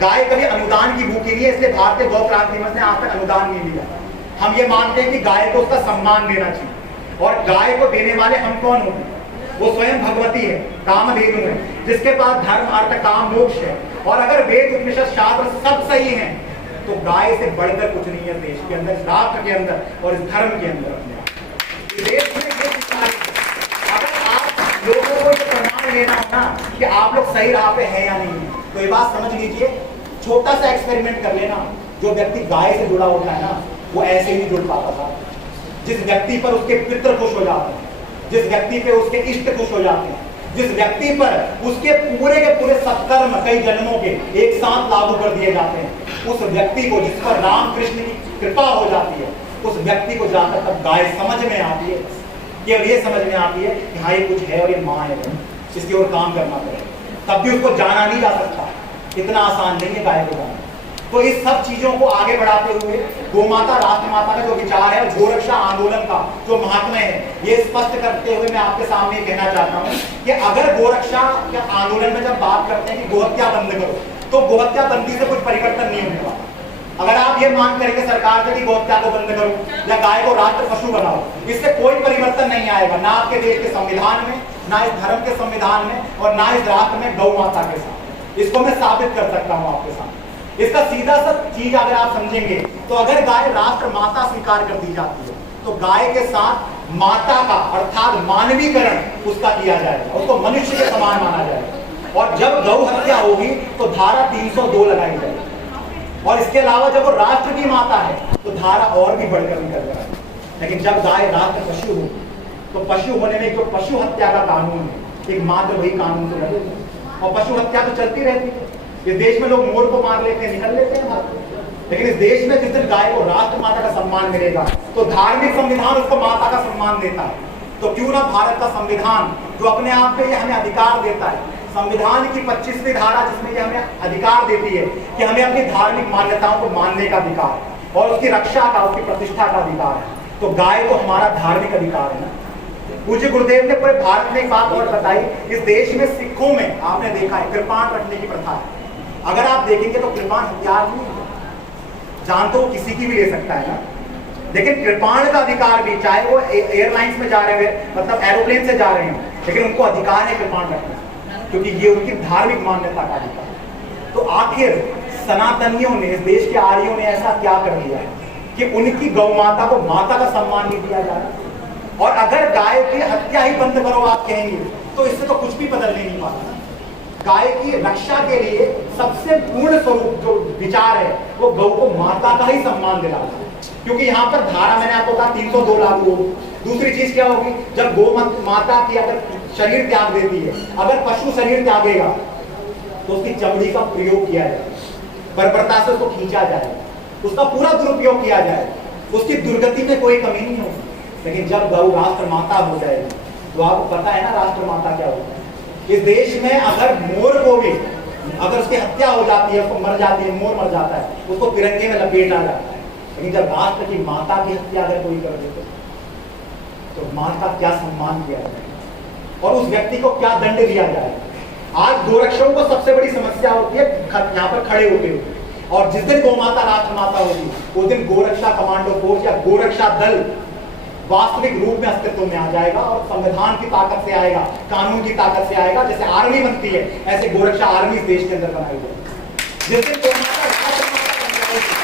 गाय कभी अनुदान की भूखी नहीं है, इसलिए भारतीय गौ क्रांति दिवस ने आज तक अनुदान नहीं लिया। हम ये मानते हैं कि गाय को उसका सम्मान देना चाहिए, और गाय को देने वाले हम कौन होते हैं? वो स्वयं भगवती है, कामधेनु है, जिसके पास धर्म अर्थ काम मोक्ष है। और अगर वेद उपनिषद शास्त्र सब सही हैं तो गाय से बढ़कर कुछ नहीं है देश के अंदर, इस राष्ट्र के अंदर और इस धर्म के अंदर। अपने देश में ये अगर आप लोगों को ये प्रमाण लेना हो ना कि आप लोग सही राह पे हैं या नहीं, तो ये बात समझ लीजिए। छोटा सा एक्सपेरिमेंट कर लेना, जो व्यक्ति गाय से जुड़ा होता है ना, वो ऐसे नहीं जुड़ पाता था। जिस व्यक्ति पर उसके पितृ खुश हो जाते हैं, जिस व्यक्ति पे उसके इष्ट खुश हो जाते हैं, जिस व्यक्ति पर उसके पूरे के पूरे सत्कर्म कई जन्मों के एक साथ लागू कर दिए जाते हैं, उस व्यक्ति को, जिस पर राम कृष्ण की कृपा हो जाती है, उस व्यक्ति को जाकर तब गाय समझ में आती है। केवल ये समझ में आती है कि हाँ ये कुछ है और ये माँ है, इसकी ओर काम करना पड़ेगा। तब भी उसको जाना नहीं जा सकता, इतना आसान नहीं है गाय को जाना। तो इस सब चीजों को आगे बढ़ाते हुए गोमाता राष्ट्रमाता का जो विचार है, गोरक्षा आंदोलन का जो महात्म्य है, ये स्पष्ट करते हुए मैं आपके सामने कहना चाहता हूँ कि अगर गोरक्षा के आंदोलन में जब बात करते हैं कि गोहत्या बंद करो, तो गोहत्या बंदी से कुछ परिवर्तन नहीं होने वाला। अगर आप ये मांग करेंगे सरकार से कि गोहत्या को बंद करो या गाय को राष्ट्र पशु बनाओ, इससे कोई परिवर्तन नहीं आएगा, ना आपके देश के संविधान में, ना इस धर्म के संविधान में, और ना इस राष्ट्र में गौ माता के साथ। इसको मैं साबित कर सकता हूँ आपके सामने। इसका सीधा सा चीज अगर आप समझेंगे तो अगर गाय राष्ट्र माता स्वीकार कर दी जाती है तो गाय के साथ माता का अर्थात मानवीकरण उसका किया जाएगा, उसको मनुष्य के समान माना जाएगा। और जब गौ हत्या होगी तो धारा 302 लगाई जाएगी। और इसके अलावा जब वो राष्ट्र की माता है तो धारा और भी बढ़कर निकल जाएगी। लेकिन जब गाय राष्ट्र पशु होगी तो पशु होने में जो पशु हत्या का कानून है, एक मात्र वही कानून से लगेगा। और पशु हत्या तो चलती रहती है। इस देश में लोग मोर को मार लेते हैं, निकल लेते हैं भाग, लेकिन इस देश में जिस दिन गाय को राष्ट्र माता का सम्मान मिलेगा तो धार्मिक संविधान उसको माता का सम्मान देता है। तो क्यों ना भारत का संविधान जो अपने आप में हमें अधिकार देता है, संविधान की 25वीं धारा जिसमें ये हमें अधिकार देती है कि हमें अपनी धार्मिक मान्यताओं को मानने का अधिकार और उसकी रक्षा का, उसकी प्रतिष्ठा का अधिकार है, तो गाय तो हमारा धार्मिक अधिकार है ना। पूज्य गुरुदेव ने पूरे भारत में एक बात और बताई, इस देश में सिखों में आपने देखा है कृपाण रखने की प्रथा है। अगर आप देखेंगे तो कृपाण हथियार नहीं है, जान तो किसी की भी ले सकता है ना, लेकिन कृपाण का अधिकार भी, चाहे वो एयरलाइंस में जा रहे हैं, मतलब एरोप्लेन से जा रहे हैं, लेकिन उनको अधिकार है कृपाण रखने, क्योंकि ये उनकी धार्मिक मान्यता का अधिकार। तो आखिर सनातनियों ने, इस देश के आर्यों ने ऐसा क्या कर दिया कि उनकी गौ माता को माता का सम्मान नहीं दिया जा रहा। और अगर गाय की हत्या ही बंद करो आप कहेंगे तो इससे तो कुछ भी बदलने नहीं पाता। गाय की रक्षा के लिए सबसे पूर्ण स्वरूप जो विचार है वो गौ को माता का ही सम्मान दिलाता है, क्योंकि यहाँ पर धारा मैंने आपको कहा 302 लागू हो। दूसरी चीज क्या होगी, जब गौ माता की अगर शरीर त्याग देती है, अगर पशु शरीर त्यागेगा तो उसकी चमड़ी का प्रयोग किया जाएगा, बर्बरता से उसको खींचा जाएगा, उसका पूरा दुरुपयोग किया जाएगा, उसकी दुर्गति में कोई कमी नहीं होगी। लेकिन जब गौ राष्ट्र माता हो जाएगी तो आपको पता है ना राष्ट्र माता क्या होता है। इस देश में अगर मोर को भी अगर उसकी हत्या हो जाती है, उसको मर जाती है, मोर मर जाता है, उसको तिरंगे में लपेटा जाता है। लेकिन जब राष्ट्र की माता की हत्या अगर कोई कर दे तो माँ का क्या सम्मान किया जाए और उस व्यक्ति को क्या दंड दिया जाए। आज गोरक्षकों को सबसे बड़ी समस्या होती है यहाँ पर खड़े होते हुए, और जिस दिन गौमाता राष्ट्र माता होगी उस दिन गोरक्षा कमांडो फोर्स या गोरक्षा दल वास्तविक रूप में अस्तित्व में आ जाएगा और संविधान की ताकत से आएगा, कानून की ताकत से आएगा। जैसे आर्मी बनती है ऐसे गोरक्षा आर्मी इस देश के अंदर बनाई जाएगी। जिस दिन गौमाता राष्ट्र माता बन जाएगी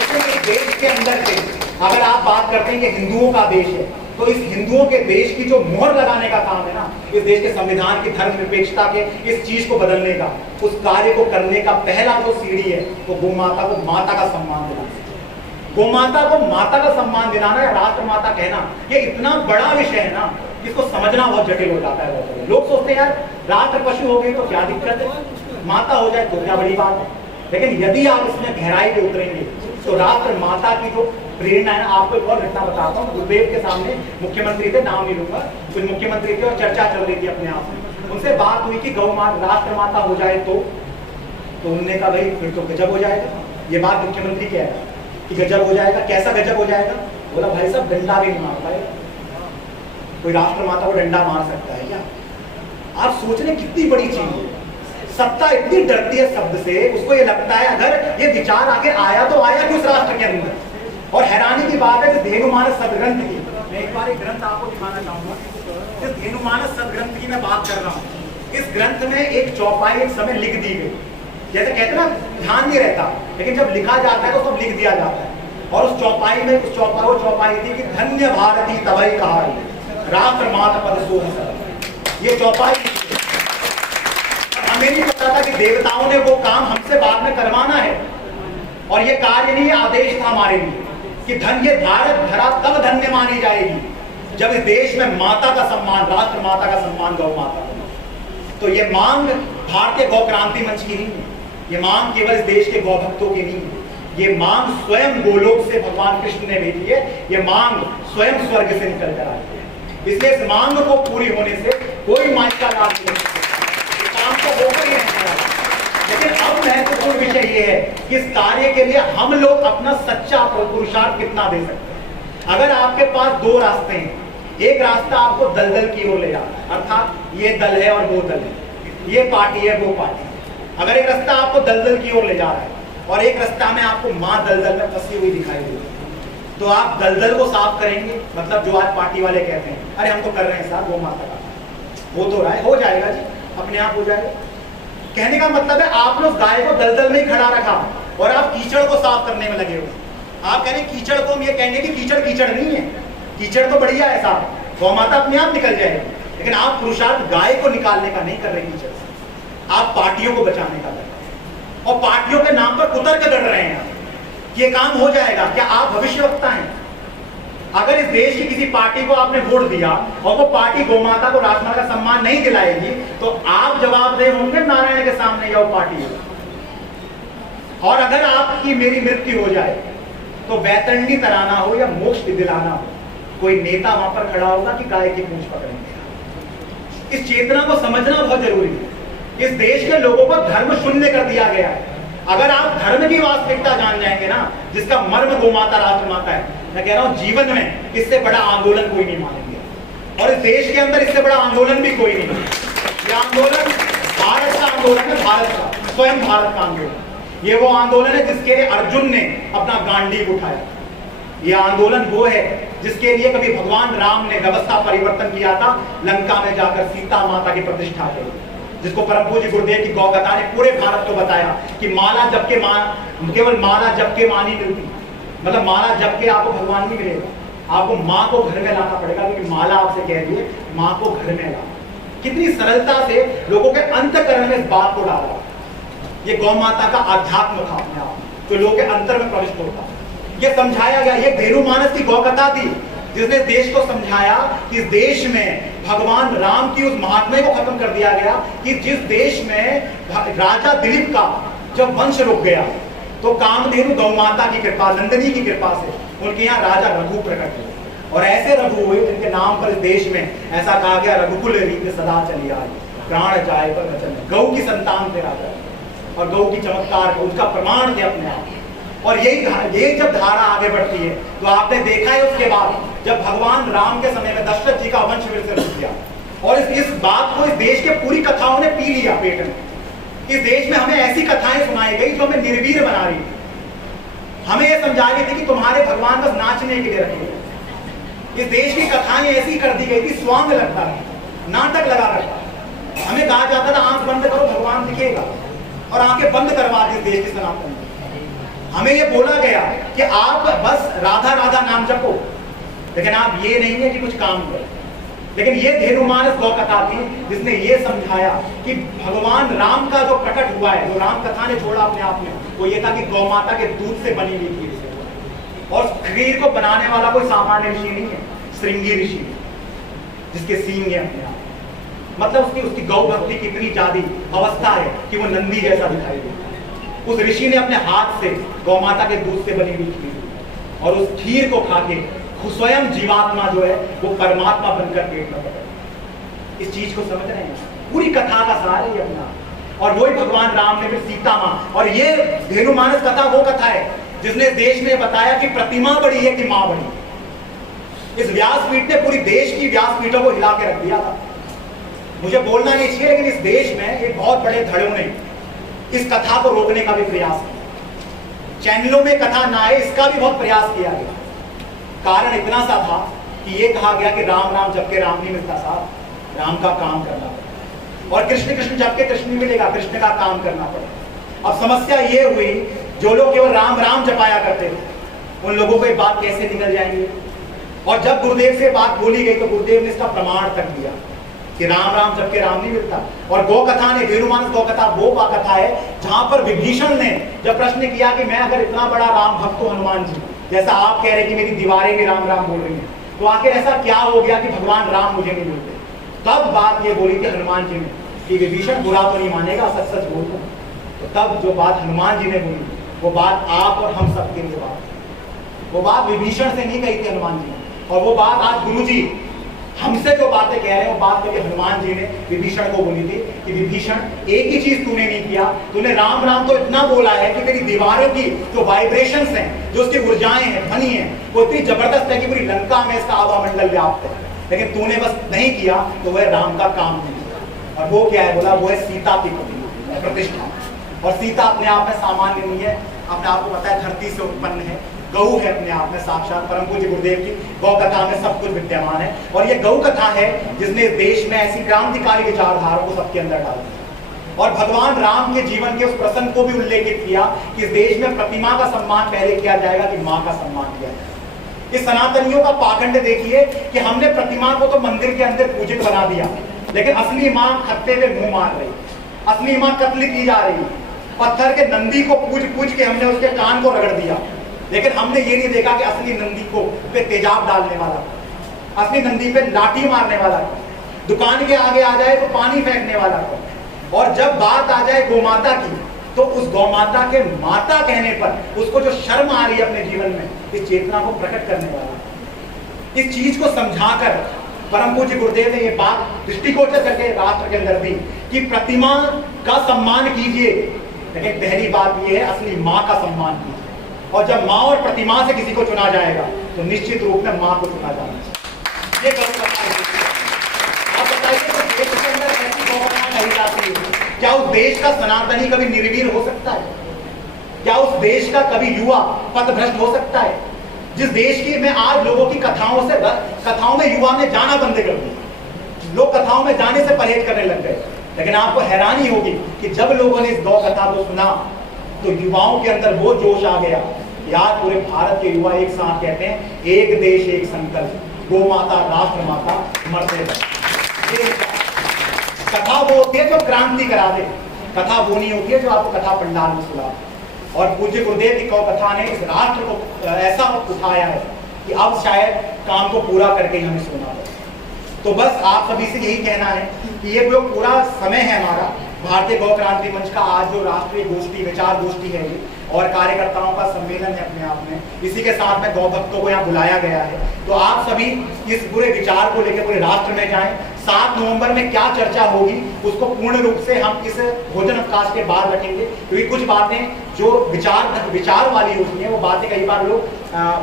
उस दिन देश के अंदर से, अगर आप बात करते हैं कि हिंदुओं का देश है, तो इस हिंदुओं के देश की जो मोहर लगाने का काम है ना, इस देश के संविधान की धर्मनिरपेक्षता के इस चीज को बदलने का, उस कार्य को करने का पहला जो सीढ़ी है वो गोमाता को माता का सम्मान दिलाना। गोमाता को माता का सम्मान दिलाना या राष्ट्र माता कहना, ये इतना बड़ा विषय है ना, इसको समझना बहुत जटिल हो जाता है। लोग सोचते हैं यार राष्ट्र पशु हो गई तो क्या दिक्कत है, माता हो जाए तो क्या बड़ी बात है। लेकिन यदि आप इसमें गहराई पे उतरेंगे तो राष्ट्र माता की जो प्रेरणा है, आपको एक और घटना बताता हूँ। गुरुदेव के सामने मुख्यमंत्री थे, नाम नहीं लूंगा, कुछ मुख्यमंत्री थे और चर्चा चल रही थी अपने आप में। उनसे बात हुई कि गौ माता राष्ट्र माता हो जाए तो उन्होंने कहा भाई फिर तो गजब हो जाएगा। ये बात मुख्यमंत्री कह रहा है कि गजब हो जाएगा। कैसा गजब हो जाएगा? बोला भाई साहब डंडा भी नहीं मार पाएगा कोई। राष्ट्र माता को डंडा मार सकता है क्या? आप सोच रहे कितनी बड़ी चीज है। सत्ता इतनी डरती है शब्द से, उसको ये लगता है अगर ये विचार आगे आया तो आया कि उस राष्ट्र के अंदर। और हैरानी की बात है कि धेनुमानस सदग्रंथ की, मैं एक बार एक ग्रंथ आपको दिखाना चाहूंगा। इस धेनुमानस सदग्रंथ की मैं बात कर रहा हूँ। इस ग्रंथ में एक चौपाई एक समय लिख दी गई। जैसे कहते ना ध्यान नहीं रहता, लेकिन जब लिखा जाता है तो सब लिख दिया जाता है। और उस चौपाई में वो चौपाई थी कि धन्य भारती तबई कहा राष्ट्र माता पद सोह। ये चौपाई हमें नहीं पता था कि देवताओं ने वो काम हमसे बाद में करवाना है, और ये कार्य नहीं, आदेश था हमारे लिए कि धन्य भारत धरा तब धन्य मानी जाएगी जब इस देश में माता का सम्मान, राष्ट्र माता का सम्मान गौ माता। तो ये मांग भारतीय गौ क्रांति मंच की नहीं है, ये मांग केवल इस देश के गौ भक्तों की नहीं है, ये मांग स्वयं गोलोक से भगवान कृष्ण ने भेजी है, ये मांग स्वयं स्वर्ग से निकल कर आई है। इसलिए इस मांग को पूरी होने से कोई माई का लाभ नहीं, काम तो होगा ही नहीं। लेकिन अब महत्वपूर्ण विषय ये है कि इस कार्य के लिए हम लोग अपना सच्चा पुरुषार्थ कितना दे सकते हैं। अगर आपके पास दो रास्ते हैं, एक रास्ता आपको दलदल की ओर ले जाता है, अर्थात ये दल है और वो दल है, ये पार्टी है वो पार्टी है। अगर एक रास्ता आपको दलदल की ओर ले जा रहा है और एक रास्ता में आपको माँ दलदल में फंसी हुई दिखाई दे रही है, तो आप दलदल को साफ करेंगे। मतलब जो आज पार्टी वाले कहते हैं अरे हम तो कर रहे हैं साहब, वो माता का हो तो रहा है, हो जाएगा जी, अपने आप हो जाएगा। कहने का मतलब है आपने उस गाय को दलदल में ही खड़ा रखा और आप कीचड़ को साफ करने में लगे हो। आप कह रहे कीचड़ को, हम ये कहेंगे कि कीचड़ कीचड़ नहीं है, कीचड़ तो बढ़िया है साहब, गौ माता अपने आप निकल जाएगी। लेकिन आप पुरुषार्थ गाय को निकालने का नहीं कर रहे कीचड़ से, आप पार्टियों को बचाने का कर रहे हैं और पार्टियों के नाम पर कुतर्क गढ़ रहे हैं कि ये काम हो जाएगा। क्या आप भविष्यवक्ता हैं? अगर इस देश की किसी पार्टी को आपने वोट दिया और वो पार्टी गौमाता को राष्ट्रमाता का सम्मान नहीं दिलाएगी तो आप जवाबदेह होंगे नारायण के सामने या वो पार्टी हो। और अगर आपकी मेरी मृत्यु हो जाए तो वैतरणी तराना हो या मोक्ष दिलाना हो, कोई नेता वहां पर खड़ा होगा कि गाय की पूंछ पकड़ेंगे। इस चेतना को समझना बहुत जरूरी है। इस देश के लोगों को धर्म शून्य कर दिया गया है। अगर आप धर्म की वास्तविकता जान जाएंगे ना, जिसका मर्म गोमाता राष्ट्रमाता है, मैं कह रहा हूं जीवन में इससे बड़ा आंदोलन कोई नहीं मानेंगे और इस देश के अंदर इससे बड़ा आंदोलन भी कोई नहीं है। ये आंदोलन भारत का आंदोलन है, भारत का, स्वयं भारत का आंदोलन। ये वो आंदोलन है जिसके लिए अर्जुन ने अपना गांडीव उठाया। ये आंदोलन वो है जिसके लिए कभी भगवान राम ने व्यवस्था परिवर्तन किया था, लंका में जाकर सीता माता की प्रतिष्ठा की, जिसको परम पूज्य गुरुदेव की गौकथा ने पूरे भारत को बताया कि माला जप के केवल माला जप के मानी मिलती, मतलब माला जप के आपको भगवान नहीं मिलेगा, आपको माँ को घर में लाना पड़ेगा, क्योंकि माला आपसे कह रही है माँ को घर में ला। कितनी सरलता से लोगों के अंतःकरण में इस बात को डाला। ये गौ माता का आध्यात्म था अपने आप, तो लोगों के अंतर में प्रविष्ट होता। ये समझाया गया, ये धेनुमानस की गौकथा थी जिसने देश को समझाया कि इस देश में भगवान राम की उस महात्म्य को खत्म कर दिया गया कि जिस देश में राजा दिलीप का जब वंश रुक गया तो कामधेनु गौ माता की कृपा, नंदिनी की कृपा से उनके यहाँ राजा रघु प्रकट हुए, और ऐसे रघु हुए जिनके नाम पर इस देश में ऐसा कहा गया रघुकुल रीत सदा चली आई, प्राण जाए पर वचन। गौ की संतान थे राजा, और गौ की चमत्कार उसका प्रमाण थे अपने आप। और यही जब धारा आगे बढ़ती है तो आपने देखा है उसके बाद जब भगवान राम के समय में दशरथ जी का वंश विस्तार किया और इस बात को इस देश के पूरी कथाओं ने पी लिया पेट में। इस देश में हमें ऐसी कथाएं सुनाई गई जो हमें निर्वीर बना रही थी, हमें यह समझा रही थी कि तुम्हारे भगवान बस नाचने के लिए रखे। इस देश की कथाएं ऐसी कर दी गई थी, स्वांग लगता था, नाटक लगा करता। हमें कहा जाता था आंख बंद करो भगवान दिखेगा, और आंखें बंद करवा दी देश के सनातन में। हमें यह बोला गया कि आप बस राधा राधा नाम जपो, लेकिन आप ये नहीं है कि कुछ काम करो। लेकिन ये धेनुमानस गौ कथा थी जिसने ये समझाया कि भगवान राम का जो प्रकट हुआ है, जो राम कथा ने छोड़ा अपने आप में, वो ये था कि गौ माता के दूध से बनी हुई खीर से। और खीर को बनाने वाला कोई सामान्य ऋषि नहीं है, श्रृंगी ऋषि जिसके सींग है अपने आप। मतलब उसकी गौ भक्ति कितनी ज्यादा अवस्था है कि वो नंदी जैसा दिखाई देता। उस ऋषि ने अपने हाथ से गौ माता के दूध से बनी हुई खीर और उस खीर को खा के स्वयं जीवात्मा जो है वो परमात्मा बनकर पेट में पकड़। इस चीज को समझ रहे हैं? पूरी कथा का सार है अपना। और वही भगवान राम ने फिर सीता मां, और ये धेनुमानस कथा वो कथा है जिसने देश में बताया कि प्रतिमा बड़ी है कि मां बड़ी। इस व्यासपीठ ने पूरी देश की व्यासपीठों को हिला के रख दिया था। मुझे बोलना नहीं चाहिए, लेकिन इस देश में एक बहुत बड़े धड़ों ने इस कथा को रोकने का भी प्रयास किया। चैनलों में कथा ना आए इसका भी बहुत प्रयास किया गया। कारण इतना सा था कि ये कहा गया कि राम राम जब के राम नहीं मिलता साहब, राम का काम करना पड़ेगा, और कृष्ण कृष्ण जब के कृष्ण नहीं मिलेगा, कृष्ण का काम करना पड़ेगा। अब समस्या ये हुई, जो लोग केवल राम राम जपाया करते थे उन लोगों को ये बात कैसे निकल जाएंगे। और जब गुरुदेव से बात बोली गई तो गुरुदेव ने इसका प्रमाण तक दिया कि राम राम जब के राम नहीं मिलता। और गौ कथा ने, धेनुमानस गौ कथा वो कथा है जहां पर विभीषण ने जब प्रश्न किया कि मैं अगर इतना बड़ा राम भक्त हूं, हनुमान जी जैसा आप कह रहे कि मेरी दीवारें भी राम राम बोल रही हैं, तो आखिर ऐसा क्या हो गया कि भगवान राम मुझे नहीं मिलते। तब बात ये बोली थी हनुमान जी ने कि विभीषण बुरा तो नहीं मानेगा, सच सच बोल दूं। तो तब जो बात हनुमान जी ने बोली वो बात आप और हम सबके लिए बात, वो बात विभीषण से नहीं कही थी हनुमान जी ने। और वो बात आज गुरु जी हमसे जो बातें कह रहे हैं वो बात कभी हनुमान जी ने विभीषण को बोली थी कि विभीषण एक ही चीज तूने नहीं किया, तूने राम राम तो इतना बोला है कि तेरी दीवारों की जो वाइब्रेशंस हैं, जो उसकी ऊर्जाएं हैं, ध्वनि है, वो इतनी जबरदस्त है कि पूरी लंका में इसका आभा मंडल व्याप्त है। लेकिन तूने बस नहीं किया तो वह राम का काम नहीं किया। और वो क्या है बोला, वो है सीता की प्रतिष्ठा। और सीता अपने आप में सामान्य नहीं है, अपने आप को पता है धरती से उत्पन्न है, गौ है अपने आप में साक्षात। परम पूज्य गुरुदेव की गौ कथा में सब कुछ विद्यमान है। और ये गौ कथा है जिसने देश में ऐसी क्रांतिकारी विचारधाराओं को सबके अंदर डाल दिया। और भगवान राम के जीवन के उस प्रसंग को भी उल्लेखित किया कि इस देश में प्रतिमा का सम्मान पहले किया जाएगा कि माँ का सम्मान किया जाएगा। इस सनातनियों का पाखंड देखिए कि हमने प्रतिमा को तो मंदिर के अंदर पूजित बना दिया, लेकिन असली माँ खत्ते पे मुंह मार रही, असली माँ कत्ल की जा रही। पत्थर के नंदी को पूज पूज के हमने उसके कान को रगड़ दिया, लेकिन हमने ये नहीं देखा कि असली नंदी को पे तेजाब डालने वाला, असली नंदी पे लाठी मारने वाला, दुकान के आगे आ जाए तो पानी फेंकने वाला को। और जब बात आ जाए गौमाता की तो उस गौमाता के माता कहने पर उसको जो शर्म आ रही है अपने जीवन में, इस चेतना को प्रकट करने वाला। इस चीज को समझाकर परम पूज्य गुरुदेव ने ये बात दृष्टिगोचर करके राष्ट्र के अंदर दी कि प्रतिमा का सम्मान कीजिए, लेकिन पहली बात यह है असली माँ का सम्मान कीजिए। और जब माँ और प्रतिमा से किसी को चुना जाएगा तो निश्चित रूप में माँ को चुना जाना चाहिए। ये आप बताइए तो देश के अंदर ऐसी गौरवता नहीं जाती है, क्या उस देश का सनातनी कभी निर्वीर हो सकता है? क्या उस देश का कभी युवा पथभ्रष्ट हो सकता है? जिस देश की में आज लोगों की कथाओं में युवा ने जाना बंद कर दिया, लोग कथाओं में जाने से परहेज करने लग गए। लेकिन आपको हैरानी होगी कि जब लोगों ने इस गौ कथा को सुना तो युवाओं के अंदर वो जोश आ गया। यार पूरे भारत के युवा एक साथ कहते हैं एक देश एक संकल्प, गौ माता राष्ट्र माता मरते रहे। कथा वो होती है जो क्रांति करा दे, कथा वो नहीं होती है जो आपको कथा पंडाल में सुना। और पूज्य गुरुदेव की गौ कथा ने इस राष्ट्र को ऐसा उठाया है कि अब शायद काम को पूरा करके ही हमें सोना है। तो बस आप सभी से यही कहना है कि ये जो पूरा समय है हमारा भारतीय गौ क्रांति मंच का, आज जो राष्ट्रीय गोष्ठी विचार गोष्ठी है ये और कार्यकर्ताओं का सम्मेलन है अपने आप में, इसी के साथ में गौ भक्तों को यहाँ बुलाया गया है। तो आप सभी इस पूरे विचार को लेकर पूरे राष्ट्र में जाएं, 7 नवंबर में क्या चर्चा होगी उसको पूर्ण रूप से हम इस भोजन अवकाश के बाद रखेंगे, क्योंकि कुछ बातें जो विचार वाली होती हैं वो बातें कई बार लोग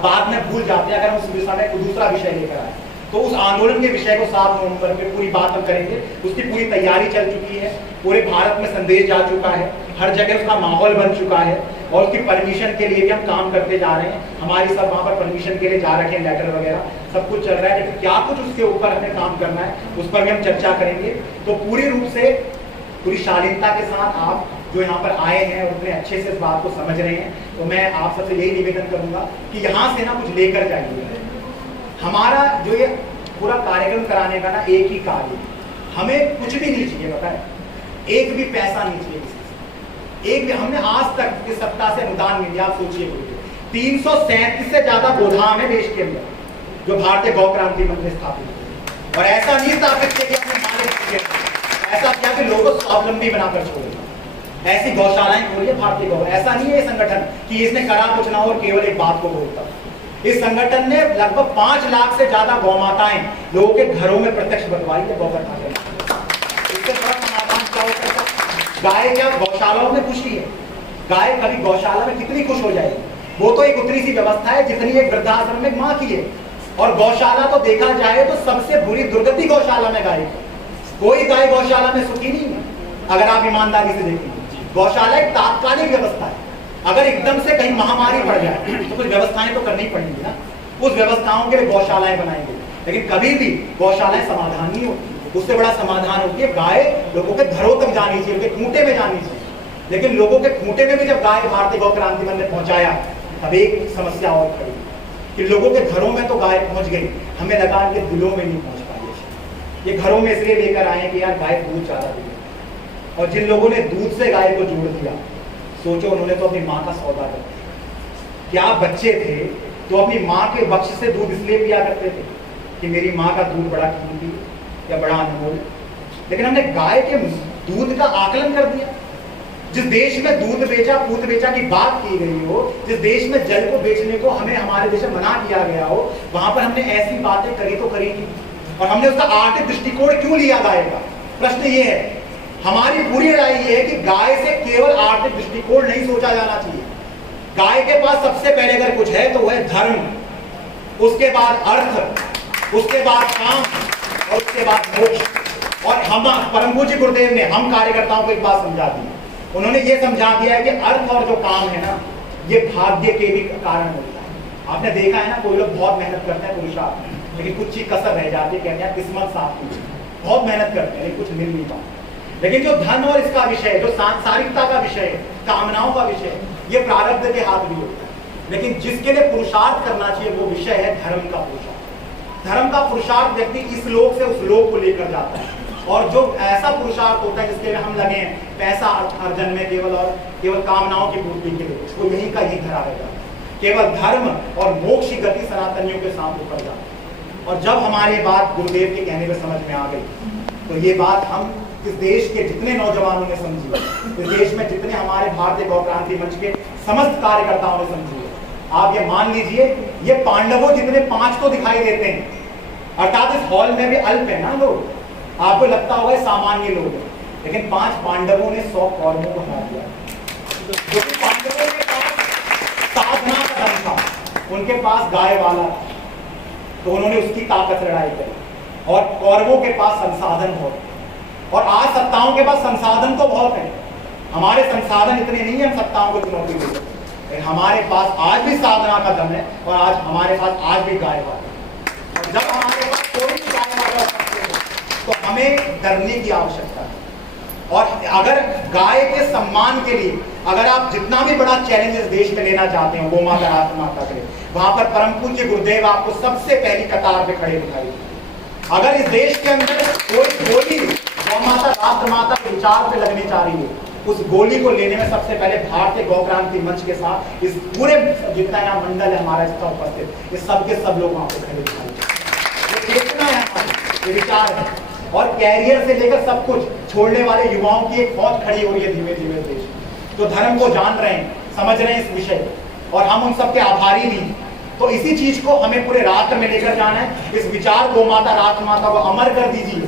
बाद में भूल जाते हैं अगर हम उस विषय में दूसरा विषय लेकर आए। तो उस आंदोलन के विषय को 7 नवंबर में पूरी बात हम करेंगे। उसकी पूरी तैयारी चल चुकी है, पूरे भारत में संदेश जा चुका है, हर जगह उसका माहौल बन चुका है और उसकी परमिशन के लिए भी हम काम करते जा रहे हैं। हमारी सब वहाँ पर परमिशन के लिए जा रखे हैं, लेटर वगैरह सब कुछ चल रहा है, लेकिन क्या कुछ उसके ऊपर हमें काम करना है उस पर भी हम चर्चा करेंगे। तो पूरी रूप से पूरी शालीनता के साथ आप जो यहाँ पर आए हैं और उतने अच्छे से इस बात को समझ रहे हैं, तो मैं आप सबसे यही निवेदन करूंगा कि यहाँ से ना कुछ लेकर जाइए। हमारा जो ये पूरा कार्यक्रम कराने का ना एक ही कार्य, हमें कुछ भी नहीं चाहिए, पता है, एक भी पैसा नहीं चाहिए किसी से, एक भी। हमने आज तक इस सप्ताह से अनुदान मिली, आप सोचिए 337 से ज्यादा गोधाम है देश के अंदर जो भारतीय गौ क्रांति मंच ने स्थापित किया। और ऐसा नहीं स्थापित किया कि हमने मालिक किया, ऐसा किया कि लोगों को स्वावलंबी बनाकर छोड़े। ऐसी गौशालाएं खोली है भारतीय गौ, ऐसा नहीं है ये संगठन कि इसने करा कुछ ना और केवल एक बात को बोलता। इस संगठन ने लगभग 5 लाख से ज्यादा गौ माताएं लोगों के घरों में प्रत्यक्ष बंटवाई है गौकथा के। इससे बड़ा समाधान क्या हो सकता है? गाय क्या गौशालाओं में खुशी है? गाय कभी गौशाला में कितनी खुश हो जाएगी? वो तो एक उतनी सी व्यवस्था है जितनी एक वृद्धाश्रम में माँ की है। और गौशाला तो देखा जाए तो सबसे बुरी दुर्गति गौशाला में गाय की। कोई गाय गौशाला में सुखी नहीं है अगर आप ईमानदारी से देखेंगे। गौशाला एक तात्कालिक व्यवस्था है, अगर एकदम से कहीं महामारी पड़ जाए तो कुछ व्यवस्थाएं तो करनी पड़ेंगी ना, उस व्यवस्थाओं के लिए गौशालाएं बनाएंगे। लेकिन कभी भी गौशालाएं समाधान नहीं होती, उससे बड़ा समाधान होती है गाय लोगों के घरों तक जानी चाहिए, उनके खूंटे में जानी चाहिए। लेकिन लोगों के खूंटे में भी जब गाय भारतीय गौ क्रांति मंच ने पहुंचाया तब एक समस्या और खड़ी कि लोगों के घरों में तो गाय पहुंच गई, हमें लगा कि दिलों में नहीं पहुंच पाई। ये घरों में इसलिए लेकर आए कि यार गाय दूध ज्यादा दी, और जिन लोगों ने दूध से गाय को जोड़ दिया, सोचो उन्होंने तो अपनी माँ का सौदा कर दिया। क्या बच्चे थे तो अपनी माँ के बख्श से दूध इसलिए पिया करते थे कि मेरी माँ का दूध बड़ा कीमती या बड़ा अनमोल, लेकिन हमने गाय के दूध का आकलन कर दिया। जिस देश में दूध बेचा पूत बेचा की बात की गई हो, जिस देश में जल को बेचने को हमें हमारे देश में मना किया गया हो, वहां पर हमने ऐसी बातें करी तो करी नहीं। और हमने उसका आर्थिक दृष्टिकोण क्यों लिया गाय का? प्रश्न ये है। हमारी पूरी राय ये है कि गाय से केवल आर्थिक दृष्टिकोण नहीं सोचा जाना चाहिए। गाय के पास सबसे पहले अगर कुछ है तो वह है धर्म, उसके बाद अर्थ, उसके बाद काम और उसके बाद मोक्ष। और हम परम पूज्य गुरुदेव ने हम कार्यकर्ताओं को एक बात समझा दी। उन्होंने ये समझा दिया है कि अर्थ और जो काम है ना, ये भाग्य के भी कारण होता है। आपने देखा है ना, कोई लोग बहुत मेहनत करते हैं पुरुषार्थ, लेकिन कुछ चीज कसर रह जाती है, कहते हैं किस्मत साफ की, बहुत मेहनत करते हैं लेकिन कुछ मिल नहीं पाता। लेकिन जो धन और इसका विषय, जो सांसारिकता का विषय, कामनाओं का विषय, ये प्रारब्ध के हाथ भी होता है। लेकिन जिसके लिए पुरुषार्थ करना चाहिए वो विषय है धर्म का पुरुषार्थ। धर्म का पुरुषार्थ व्यक्ति इस लोक से उस लोक को लेकर जाता है। और जो ऐसा पुरुषार्थ होता है जिसके लिए हम लगे हैं पैसा अर्जन में केवल और केवल कामनाओं की पूर्ति के लिए, वो यही का यही धरा रहता है। केवल धर्म और मोक्ष की गति सनातनियों के साथ ऊपर जाती है। और जब हमारी बात गुरुदेव के कहने पर समझ में आ गई तो ये बात हम इस देश के जितने नौजवानों ने समझी, इस देश में जितने हमारे भारतीय गौ क्रांति मंच के समस्त कार्यकर्ताओं ने समझी है। आप ये मान लीजिए, ये पांडवों जितने 5 तो दिखाई देते हैं, अर्थात इस हॉल में भी अल्प है ना लोग, आपको लगता होगा सामान्य लोग हैं, लेकिन 5 पांडवों ने 100 कौरवों को हरा दिया। क्योंकि पांडवों के पास साधना का धन था, उनके पास गाय वाला था, तो उन्होंने उसकी ताकत से लड़ाई करी। और कौरवों के पास संसाधन बहुत, और आज सत्ताओं के पास संसाधन तो बहुत है, हमारे संसाधन इतने नहीं है हम सत्ताओं को चुनौती दे सकते। हमारे पास आज भी साधना का दम है और आज हमारे पास आज भी गाय वाला है। और जब हमारे पास कोई भी गाय वाला तो हमें डरने की आवश्यकता है। और अगर गाय के सम्मान के लिए अगर आप जितना भी बड़ा चैलेंज इस देश में लेना चाहते हो, गौ माता राष्ट्र माता के लिए, वहां पर परम पूज्य गुरुदेव आपको सबसे पहली कतार पे खड़े दिखाई देते। अगर इस देश के अंदर कोई गोली गौ माता राष्ट्र माता के विचार पे लगनी चाह रही है, उस गोली को लेने में सबसे पहले भारतीय गौ क्रांति मंच के साथ इस पूरे जितना ना मंडल है हमारा इसका उपस्थित, ये सब के सब लोग वहां पे खड़े दिखाई देते। ये चेतना है हमारी, ये विचार है, और कैरियर से लेकर सब कुछ छोड़ने वाले युवाओं की एक फौज खड़ी हो रही है धीमे धीमे देश में, जो धर्म को जान रहे हैं, समझ रहे हैं इस विषय, और हम उन सबके आभारी भी। तो इसी चीज को हमें पूरे राष्ट्र में लेकर जाना है। इस विचार गौ माता राष्ट्र माता को अमर कर दीजिए,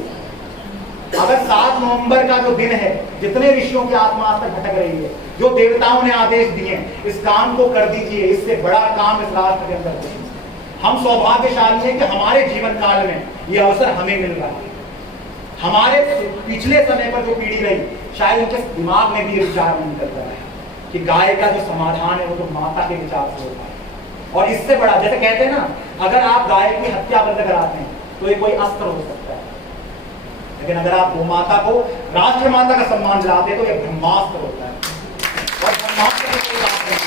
अगर 7 नवंबर का जो दिन है, जितने ऋषियों की आत्मा आज तक भटक रही है, जो देवताओं ने आदेश दिए, इस काम को कर दीजिए। इससे बड़ा काम इस राष्ट्र के अंदर नहीं। हम सौभाग्यशाली हैं कि हमारे जीवन काल में यह अवसर हमें मिल रहा है। हमारे पिछले समय पर जो पीढ़ी रही, शायद उनके दिमाग में भी ये विचार नहीं करता है कि गाय का जो समाधान है वो तो माता के विचार से होता है। और इससे बड़ा, जैसे कहते हैं ना, अगर आप गाय की हत्या बंद कराते हैं तो ये कोई अस्त्र हो सकता है, लेकिन अगर आप गौ माता को, राष्ट्र माता का सम्मान दिलाते तो ये ब्रह्मास्त्र होता है। और ब्रह्मास्त्र की कोई बात नहीं।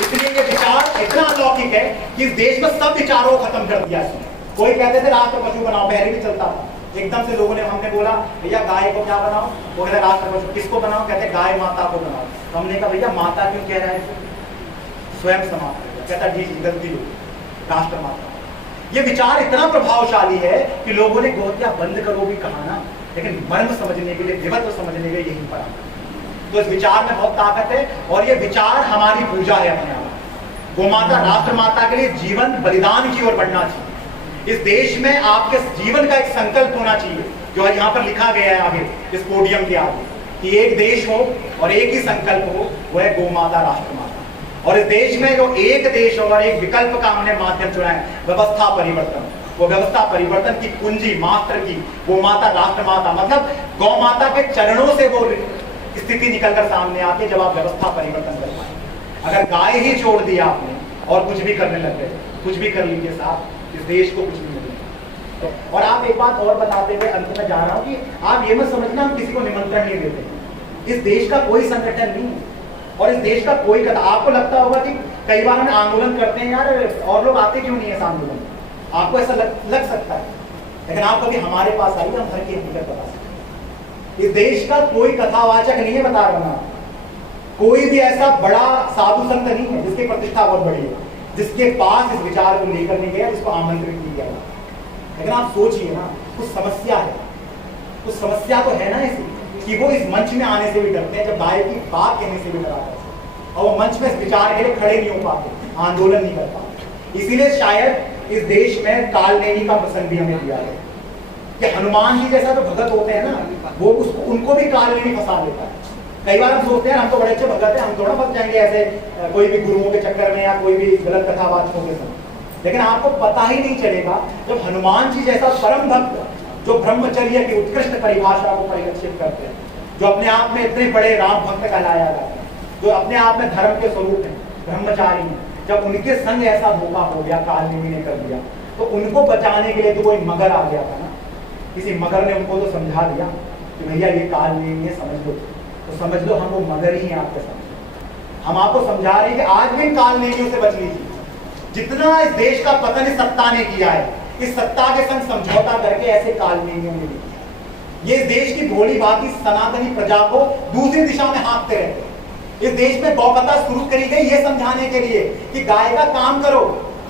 इसलिए ये विचार इतना अलौकिक है कि इस देश में सब विचारों को खत्म कर दिया इसने। कोई कहते थे राष्ट्र पशु बनाओ, पहले भी चलता था। एकदम से लोगों ने, हमने बोला भैया गाय को क्या बनाओ, वो कहते राष्ट्र पशु। किसको बनाओ? कहते गाय माता को बनाओ। तो हमने कहा भैया माता क्यों कह रहा है? स्वयं समाप्त। कहता जी गलती हो, राष्ट्र माता। ये विचार इतना प्रभावशाली है कि लोगों ने गोहत्या बंद करो भी कहा ना, लेकिन मर्म समझने के लिए, विवत्व समझने के लिए यही पड़ा। तो इस विचार में बहुत ताकत है और ये विचार हमारी पूजा है अपने आप। गोमाता, राष्ट्र माता के लिए जीवन बलिदान की ओर बढ़ना चाहिए। इस देश में आपके जीवन का एक संकल्प होना चाहिए, जो यहाँ पर लिखा गया है आगे इस पोडियम के आगे, कि एक देश हो और एक ही संकल्प हो, वह है गोमाता, राष्ट्र माता। और इस देश में जो एक देश और एक विकल्प का हमने माध्यम चुना है, व्यवस्था परिवर्तन। वो व्यवस्था परिवर्तन की कुंजी मात्र की गौ माता, राष्ट्र माता, मतलब गौ माता के चरणों से वो स्थिति निकलकर सामने आती है जब आप व्यवस्था परिवर्तन कर पाए। अगर गाय ही छोड़ दिया आपने और कुछ भी करने लग गए, कुछ भी कर लीजिए साहब, इस देश को कुछ नहीं मिलेगा। और आप एक बात और बताते हुए अंत में जा रहा हूँ कि आप ये मत समझना हम किसी को निमंत्रण नहीं देते। इस देश का कोई संगठन नहीं है और इस देश का कोई कथा। आपको लगता होगा कि कई बार हम आंदोलन करते हैं, यार और लोग आते क्यों नहीं है आंदोलन, आपको ऐसा लग सकता है, लेकिन आप कभी हमारे पास आइए, हम हर की हकीकत बता सकते हैं। इस देश का कोई कथावाचक नहीं है, बता रहा हूं, कोई भी ऐसा बड़ा साधु संत नहीं है जिसकी प्रतिष्ठा बहुत बड़ी है, जिसके पास इस विचार को लेकर नहीं गया, जिसको आमंत्रित नहीं किया। लेकिन आप सोचिए ना, कुछ समस्या है, कुछ समस्या तो है ना ऐसी कि वो इस मंच में आने से भी डरते हैं, जब गाय की बात कहने से भी डराते हैं, और वो मंच में इस विचार के लिए खड़े नहीं हो पाते, आंदोलन नहीं कर पाते। इसीलिए शायद इस देश में कालनेमी का प्रसंग भी हमें दिया है कि हनुमान जी जैसा जो भगत होते हैं ना, वो उसको, उनको भी कालनेमी फंसा लेता है। कई बार हम सोचते हैं हम तो बड़े अच्छे भगत हैं, हम थोड़ा फंस जाएंगे ऐसे कोई भी गुरुओं के चक्कर में या कोई भी गलत कथावाचकों के साथ। लेकिन आपको पता ही नहीं चलेगा जब हनुमान जी जैसा परम भक्त, जो ब्रह्मचर्य की उत्कृष्ट परिभाषा को परिलक्षित करते हैं, जो अपने आप में इतने बड़े राम भक्त कहलाया जाता है, जो अपने आप में धर्म के स्वरूप है, ब्रह्मचारी है, जब उनके संग ऐसा धोखा हो गया, कालनेमी ने कर दिया, तो उनको बचाने के लिए तो कोई मगर आ गया था ना, किसी मगर ने उनको तो समझा दिया कि भैया ये कालनेमी है, समझ लो। तो समझ लो हम वो मगर ही हैं आपके सामने। हम आपको समझा रहे हैं कि आज भी इन कालनेमियों से बच लीजिए। जितना इस देश का पतन इस सत्ता ने किया है, इस सत्ता के संग समझौता करके ऐसे कालनेमियों ने किया। ये इस देश की भोली भांति सनातनी प्रजा को दूसरी दिशा में हाँकते रहते हैं। इस देश में गौकथा शुरू करी गई ये समझाने के लिए कि गाय का काम करो,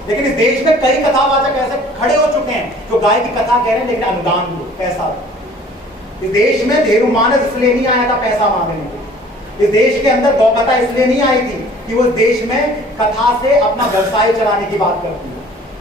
लेकिन इस देश में कई कथावाचक ऐसे खड़े हो चुके हैं जो गाय की कथा कह रहे हैं, लेकिन अनुदान दो, पैसा दो। इस देश में धेनु मानस इसलिए नहीं आया था पैसा मांगने के लिए। इस देश के अंदर गौकथा इसलिए नहीं आई थी कि वो देश में कथा से अपना व्यवसाय चलाने की बात करती है,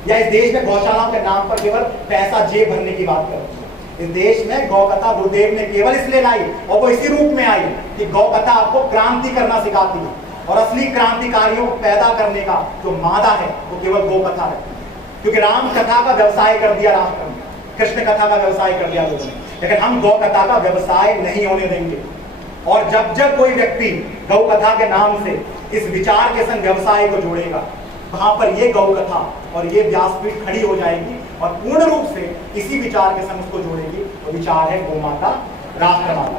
या इस देश में गौशालाओं के नाम पर केवल पैसा जेब भरने की बात करती है। इस देश में गौकथा गुरुदेव ने केवल इसलिए लाई, और वो इसी रूप में आई कि गौकथा आपको क्रांति करना सिखाती है, और असली क्रांतिकारियों को पैदा करने का जो मादा है वो केवल गौकथा है। क्योंकि राम कथा का व्यवसाय कर दिया राष्ट्र ने, कृष्ण कथा का व्यवसाय कर दिया लोगों ने, लेकिन हम गौ कथा का व्यवसाय नहीं होने देंगे। और जब जब कोई व्यक्ति गौ कथा के नाम से इस विचार के संग व्यवसाय को जोड़ेगा, वहां पर ये गौ कथा और ये व्यासपीठ खड़ी हो जाएगी और पूर्ण रूप से इसी विचार के संग उसको जोड़ेगी। वो विचार है गौ माता, राष्ट्र माता।